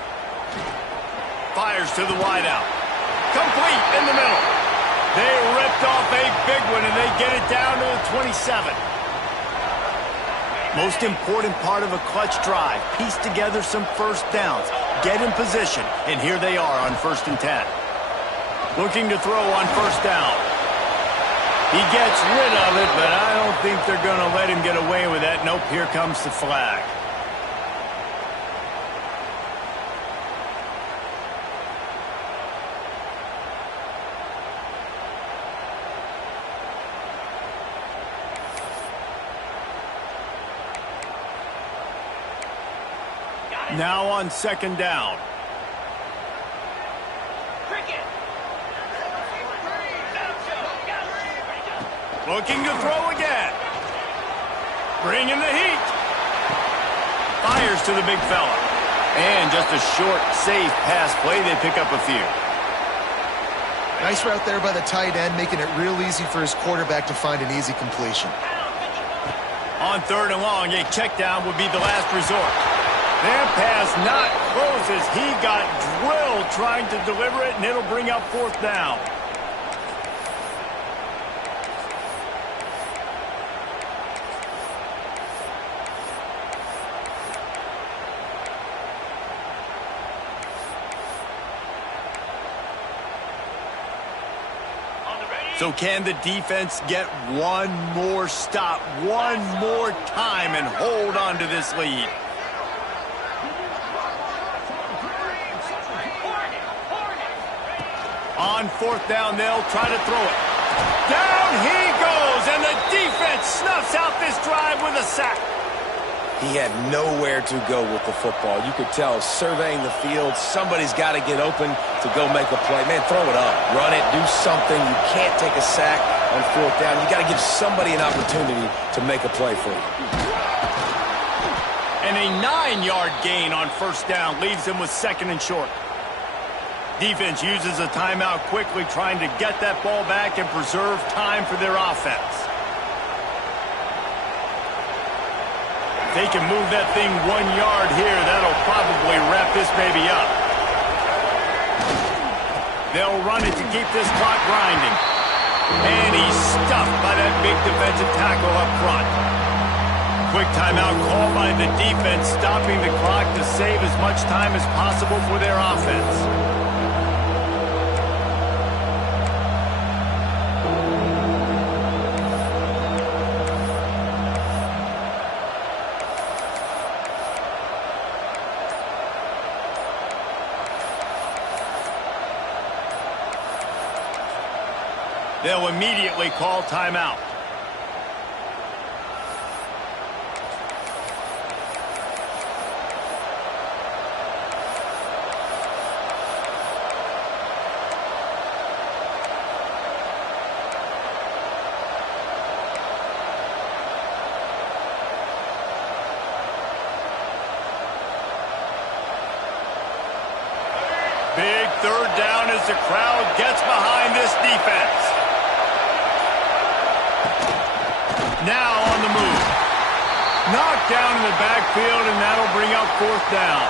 Fires to the wideout. Complete in the middle. They ripped off a big one, and they get it down to the 27. Most important part of a clutch drive. Piece together some first downs. Get in position, and here they are on 1st and 10. Looking to throw on first down. He gets rid of it, but I don't think they're going to let him get away with that. Nope, here comes the flag. Now on second down. Looking to throw again. Bringing the heat. Fires to the big fella. And just a short, safe pass play. They pick up a few. Nice route there by the tight end, making it real easy for his quarterback to find an easy completion. On 3rd and long, a check down would be the last resort. That pass not closes. He got drilled trying to deliver it, and it'll bring up 4th down. So can the defense get one more stop, one more time, and hold on to this lead? On 4th down, they'll try to throw it. Down he goes, and the defense snuffs out this drive with a sack. He had nowhere to go with the football. You could tell, surveying the field, somebody's got to get open to go make a play. Man, throw it up, run it, do something. You can't take a sack on 4th down. You got to give somebody an opportunity to make a play for you. And a 9-yard gain on 1st down leaves them with 2nd and short. Defense uses a timeout quickly, trying to get that ball back and preserve time for their offense. If they can move that thing 1 yard here, that'll probably wrap this baby up. They'll run it to keep this clock grinding. And he's stuffed by that big defensive tackle up front. Quick timeout call by the defense, stopping the clock to save as much time as possible for their offense. They'll immediately call timeout. Big third down as the crowd gets behind this defense. Now on the move. Knocked down in the backfield, and that'll bring up fourth down.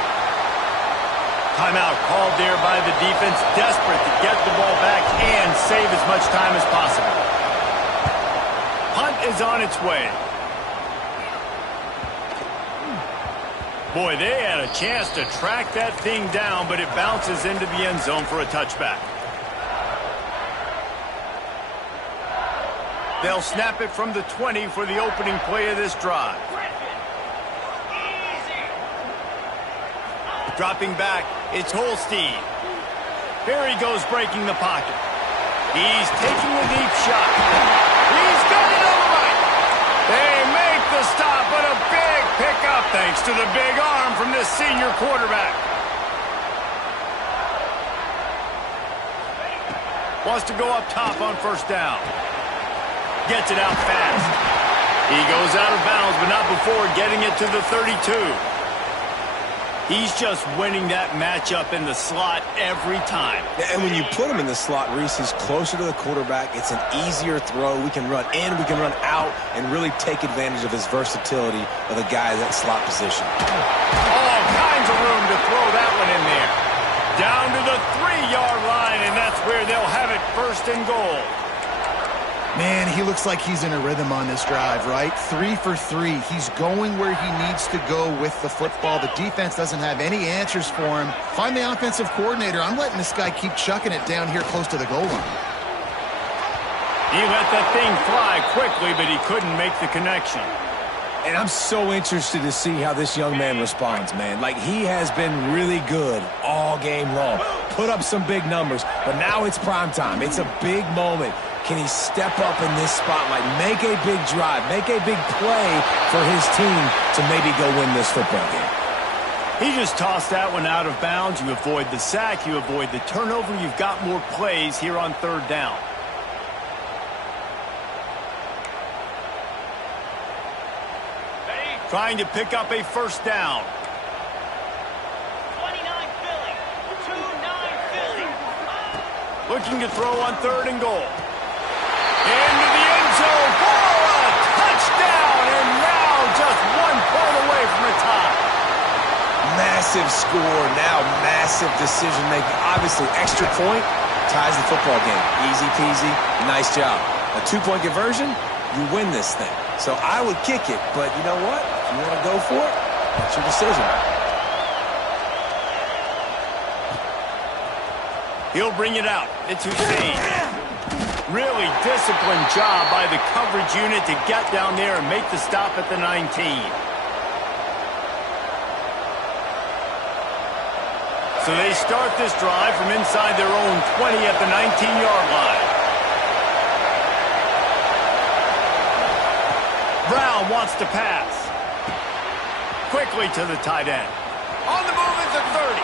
Timeout called there by the defense, desperate to get the ball back and save as much time as possible. Punt is on its way. Boy, they had a chance to track that thing down, but it bounces into the end zone for a touchback. They'll snap it from the 20 for the opening play of this drive. Dropping back, it's Holstein. Here he goes breaking the pocket. He's taking a deep shot. He's got it on the right. They make the stop, but a big pickup thanks to the big arm from this senior quarterback. Wants to go up top on first down. Gets it out fast. He goes out of bounds, but not before getting it to the 32. He's just winning that matchup in the slot every time. And when you put him in the slot, Reese, he's closer to the quarterback. It's an easier throw. We can run in, we can run out, and really take advantage of his versatility of the guy in that slot position. All kinds of room to throw that one in there. Down to the 3-yard line, and that's where they'll have it first and goal. Man, he looks like he's in a rhythm on this drive, right? 3 for 3. He's going where he needs to go with the football. The defense doesn't have any answers for him. Find the offensive coordinator. I'm letting this guy keep chucking it down here close to the goal line. He let that thing fly quickly, but he couldn't make the connection. And I'm so interested to see how this young man responds, man. Like, he has been really good all game long. Put up some big numbers, but now it's prime time. It's a big moment. Can he step up in this spotlight, make a big drive, make a big play for his team to maybe go win this football game? He just tossed that one out of bounds. You avoid the sack, you avoid the turnover. You've got more plays here on third down. Trying to pick up a first down. 29 Philly. 2-9 Philly. Looking to throw on third and goal. Into the end zone for a touchdown, and now just 1 point away from a tie. Massive score, now massive decision-making. Obviously, extra point ties the football game. Easy peasy, nice job. A 2-point conversion, you win this thing. So I would kick it, but you know what? If you want to go for it, that's your decision. He'll bring it out. It's Hussein. Really disciplined job by the coverage unit to get down there and make the stop at the 19. So they start this drive from inside their own 20 at the 19-yard line. Brown wants to pass. Quickly to the tight end. On the move at the 30.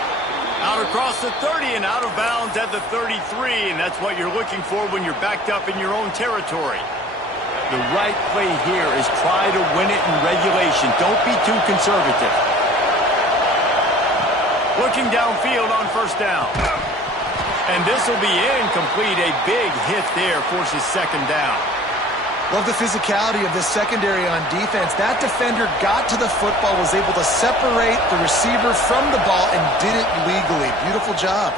Out across the 30 and out of bounds at the 33, and that's what you're looking for when you're backed up in your own territory. The right play here is try to win it in regulation. Don't be too conservative. Looking downfield on first down. And this will be incomplete. A big hit there forces second down. Love the physicality of this secondary on defense. That defender got to the football, was able to separate the receiver from the ball, and did it legally. Beautiful job.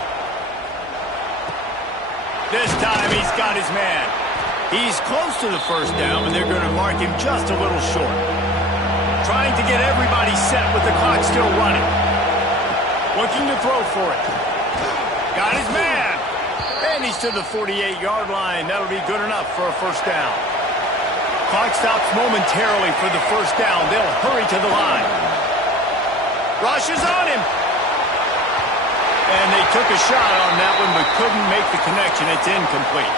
This time he's got his man. He's close to the first down, and they're going to mark him just a little short. Trying to get everybody set with the clock still running. Looking to throw for it. Got his man. And he's to the 48-yard line. That'll be good enough for a first down. Clock stops momentarily for the first down. They'll hurry to the line. Rush is on him. And they took a shot on that one but couldn't make the connection. It's incomplete.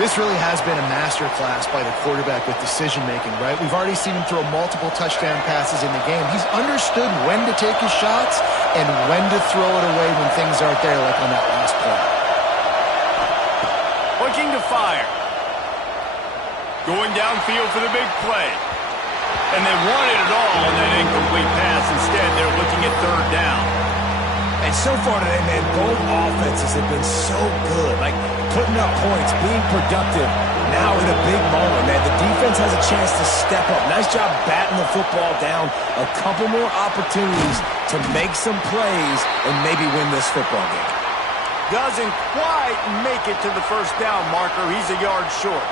This really has been a masterclass by the quarterback with decision-making, right? We've already seen him throw multiple touchdown passes in the game. He's understood when to take his shots and when to throw it away when things aren't there, like on that last play. Looking to fire. Going downfield for the big play. And they wanted it all on that incomplete pass. Instead, they're looking at third down. And And so far today, man, both offenses have been so good. Like, putting up points, being productive. Now in a big moment, man, the defense has a chance to step up. Nice job batting the football down. A couple more opportunities to make some plays and maybe win this football game. Doesn't quite make it to the first down marker. He's a yard short.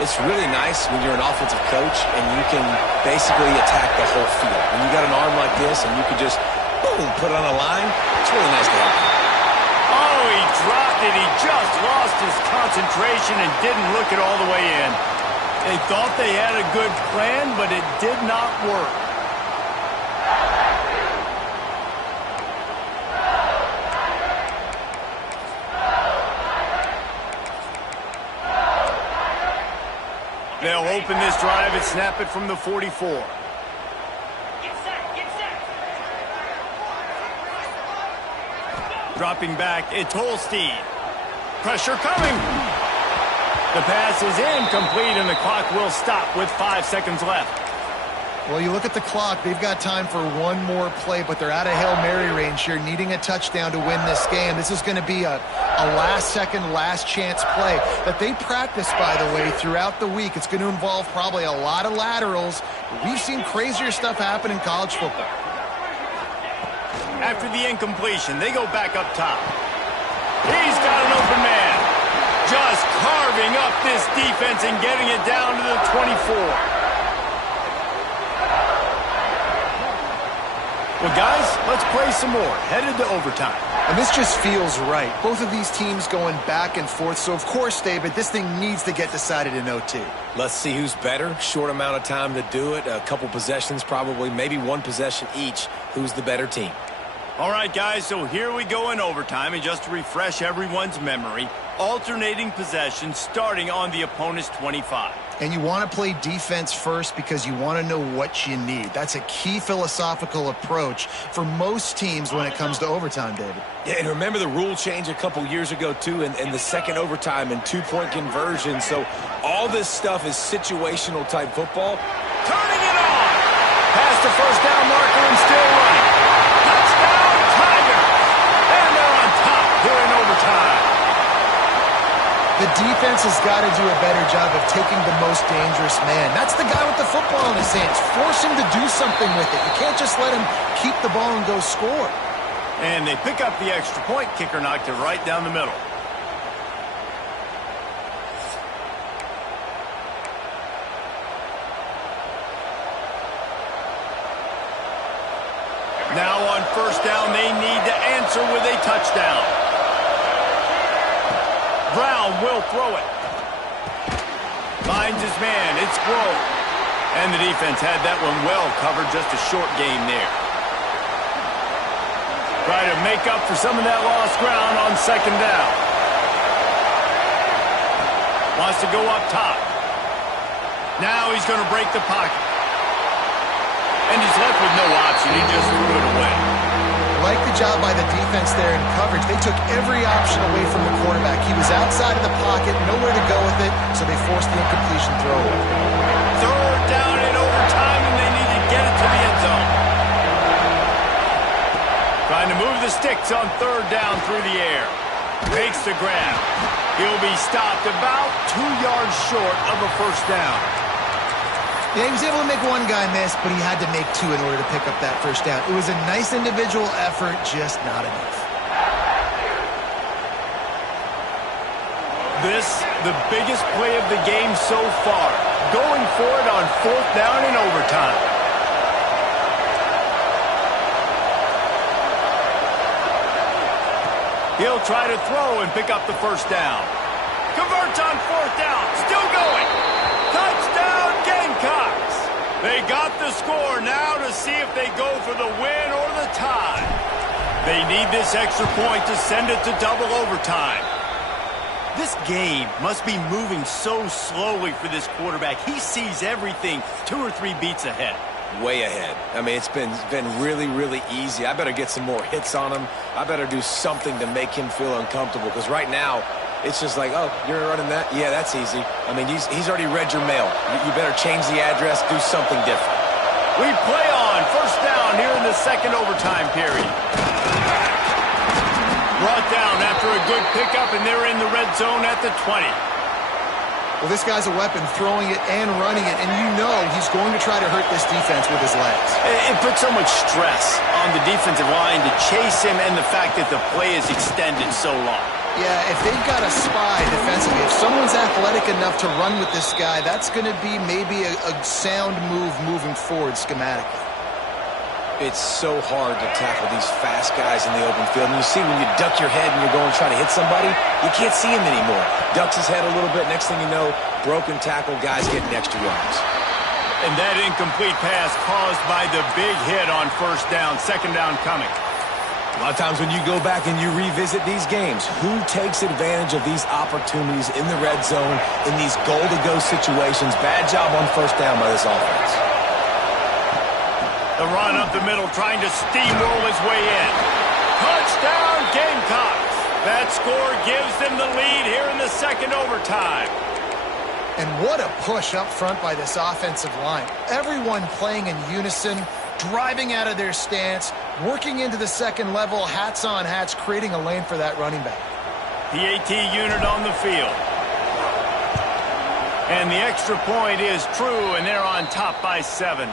It's really nice when you're an offensive coach and you can basically attack the whole field. When you got an arm like this and you can just, boom, put it on a line, it's really nice to have. Oh, he dropped it. He just lost his concentration and didn't look it all the way in. They thought they had a good plan, but it did not work. They'll open this drive and snap it from the 44. Get set, get set. Dropping back, it's Holstein. Pressure coming. The pass is incomplete, and the clock will stop with 5 seconds left. Well, you look at the clock, they've got time for one more play, but they're out of Hail Mary range here, needing a touchdown to win this game. This is going to be a last-second, last-chance play that they practice, by the way, throughout the week. It's going to involve probably a lot of laterals. We've seen crazier stuff happen in college football. After the incompletion, they go back up top. He's got an open man. Just carving up this defense and getting it down to the 24. Well, guys, let's play some more. Headed to overtime. And this just feels right. Both of these teams going back and forth. So, of course, David, this thing needs to get decided in OT. Let's see who's better. Short amount of time to do it. A couple possessions probably, maybe one possession each. Who's the better team? All right, guys, so here we go in overtime. And just to refresh everyone's memory, alternating possessions starting on the opponent's 25. And you want to play defense first because you want to know what you need. That's a key philosophical approach for most teams when it comes to overtime, David. Yeah, and remember the rule change a couple years ago, too, in the second overtime and two-point conversion. So all this stuff is situational type football. Turning it on. Past the first down marker and still running. Touchdown, Tigers. And they're on top here in overtime. The defense has got to do a better job of taking the most dangerous man. That's the guy with the football in his hands. Force him to do something with it. You can't just let him keep the ball and go score. And they pick up the extra point. Kicker knocked it right down the middle. Now on first down, they need to answer with a touchdown. Brown will throw it. Finds his man. It's Grove. And the defense had that one well covered. Just a short game there. Try to make up for some of that lost ground on second down. Wants to go up top. Now he's going to break the pocket. And he's left with no option. He just threw it away. Like the job by the defense there in coverage. They took every option away from the quarterback. He was outside of the pocket, nowhere to go with it, so they forced the incompletion throw. Third down in overtime, and they need to get it to the end zone. Trying to move the sticks on third down through the air. Makes the grab. He'll be stopped about 2 yards short of a first down. Yeah, he was able to make one guy miss, but he had to make two in order to pick up that first down. It was a nice individual effort, just not enough. This, the biggest play of the game so far. Going for it on fourth down in overtime. He'll try to throw and pick up the first down. Converts on fourth down. Still going. Touchdown, Gamecocks. They got the score now to see if they go for the win or the tie. They need this extra point to send it to double overtime. This game must be moving so slowly for this quarterback. He sees everything 2 or 3 beats ahead. Way ahead. I mean, it's been really, really easy. I better get some more hits on him. I better do something to make him feel uncomfortable because right now, it's just like, oh, you're running that? Yeah, that's easy. I mean, he's already read your mail. You better change the address, do something different. We play on first down here in the second overtime period. Brought down after a good pickup, and they're in the red zone at the 20. Well, this guy's a weapon, throwing it and running it, and you know he's going to try to hurt this defense with his legs. It puts so much stress on the defensive line to chase him, and the fact that the play is extended so long. Yeah, if they've got a spy defensively, if someone's athletic enough to run with this guy, that's going to be maybe a sound move moving forward schematically. It's so hard to tackle these fast guys in the open field. And you see when you duck your head and you're going to try to hit somebody, you can't see him anymore. Ducks his head a little bit. Next thing you know, broken tackle, guys getting extra yards. And that incomplete pass caused by the big hit on first down, second down coming. A lot of times when you go back and you revisit these games, who takes advantage of these opportunities in the red zone, in these goal-to-go situations? Bad job on first down by this offense. The run up the middle, trying to steamroll his way in. Touchdown, Gamecocks. That score gives them the lead here in the second overtime. And what a push up front by this offensive line. Everyone playing in unison, driving out of their stance, working into the second level, hats on hats, creating a lane for that running back. The AT unit on the field. And the extra point is true, and they're on top by 7.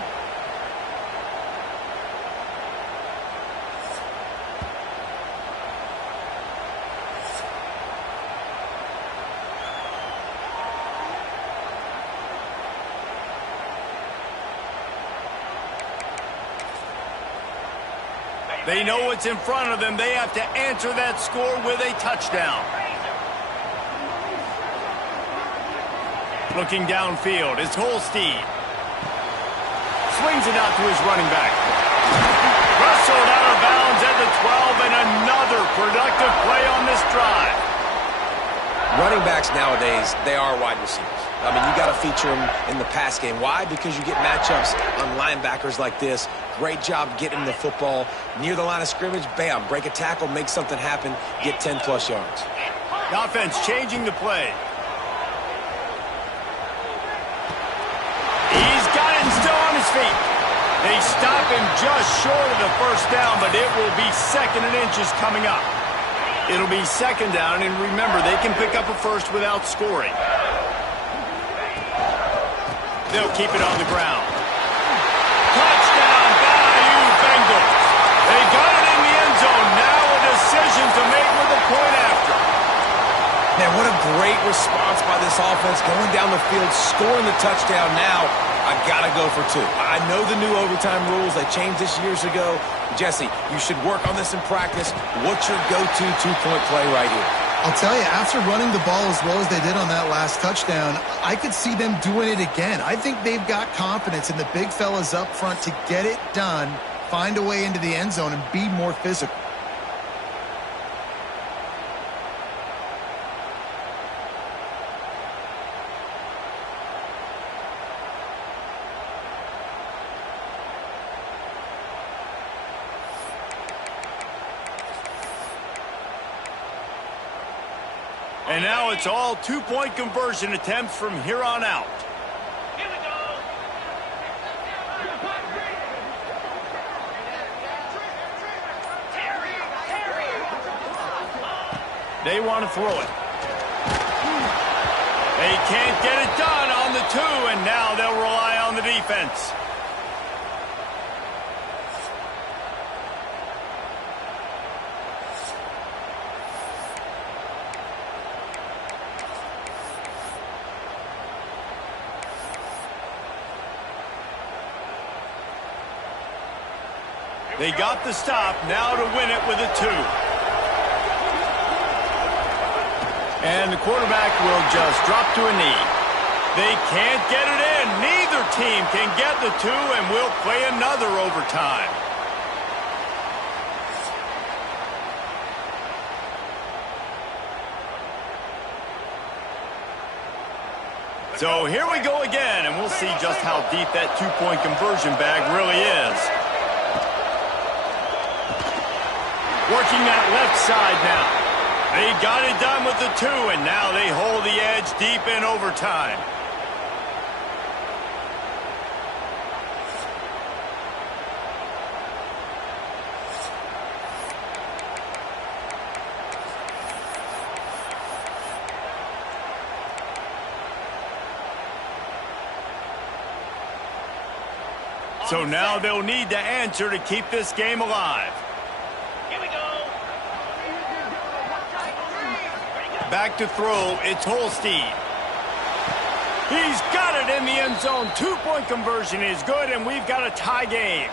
They know what's in front of them. They have to answer that score with a touchdown. Looking downfield, it's Holstein. Swings it out to his running back. Wrestled out of bounds at the 12, and another productive play on this drive. Running backs nowadays, they are wide receivers. I mean, you got to feature them in the pass game. Why? Because you get matchups on linebackers like this. Great job getting the football near the line of scrimmage. Bam, break a tackle, make something happen, get 10-plus yards. The offense changing the play. He's got it and still on his feet. They stop him just short of the first down, but it will be second and inches coming up. It'll be second down, and remember, they can pick up a first without scoring. They'll keep it on the ground. Touchdown, Bayou Bengals. They got it in the end zone. Now a decision to make with a point after. Man, what a great response by this offense, going down the field, scoring the touchdown. Now, I got to go for 2. I know the new overtime rules. They changed this years ago. Jesse, you should work on this in practice. What's your go-to two-point play right here? I'll tell you, after running the ball as well as they did on that last touchdown, I could see them doing it again. I think they've got confidence in the big fellas up front to get it done, find a way into the end zone, and be more physical. And now it's all two-point conversion attempts from here on out. Here we go. They want to throw it. They can't get it done on the 2, and now they'll rely on the defense. They got the stop, now to win it with a 2. And the quarterback will just drop to a knee. They can't get it in. Neither team can get the 2, and we'll play another overtime. So here we go again, and we'll see just how deep that two-point conversion bag really is. Working that left side now. They got it done with the 2, and now they hold the edge deep in overtime. So now they'll need to answer to keep this game alive. Here we go. Back to throw, it's Holstein. He's got it in the end zone. 2-point conversion is good, and we've got a tie game.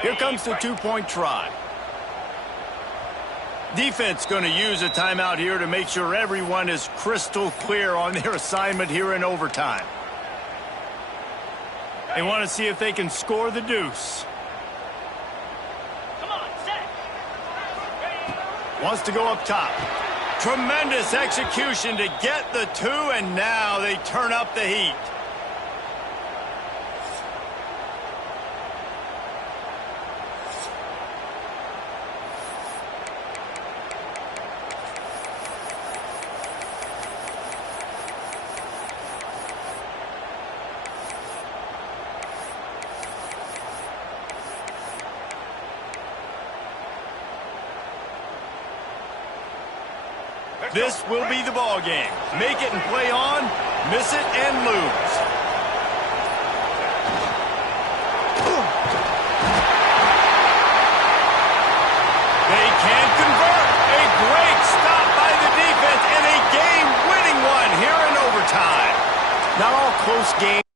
Here comes the 2-point try. Defense going to use a timeout here to make sure everyone is crystal clear on their assignment here in overtime. They want to see if they can score the deuce. Come on, set. Wants to go up top. Tremendous execution to get the 2, and now they turn up the heat. This will be the ball game. Make it and play on, miss it and lose. They can't convert. A great stop by the defense and a game-winning one here in overtime. Not all close games.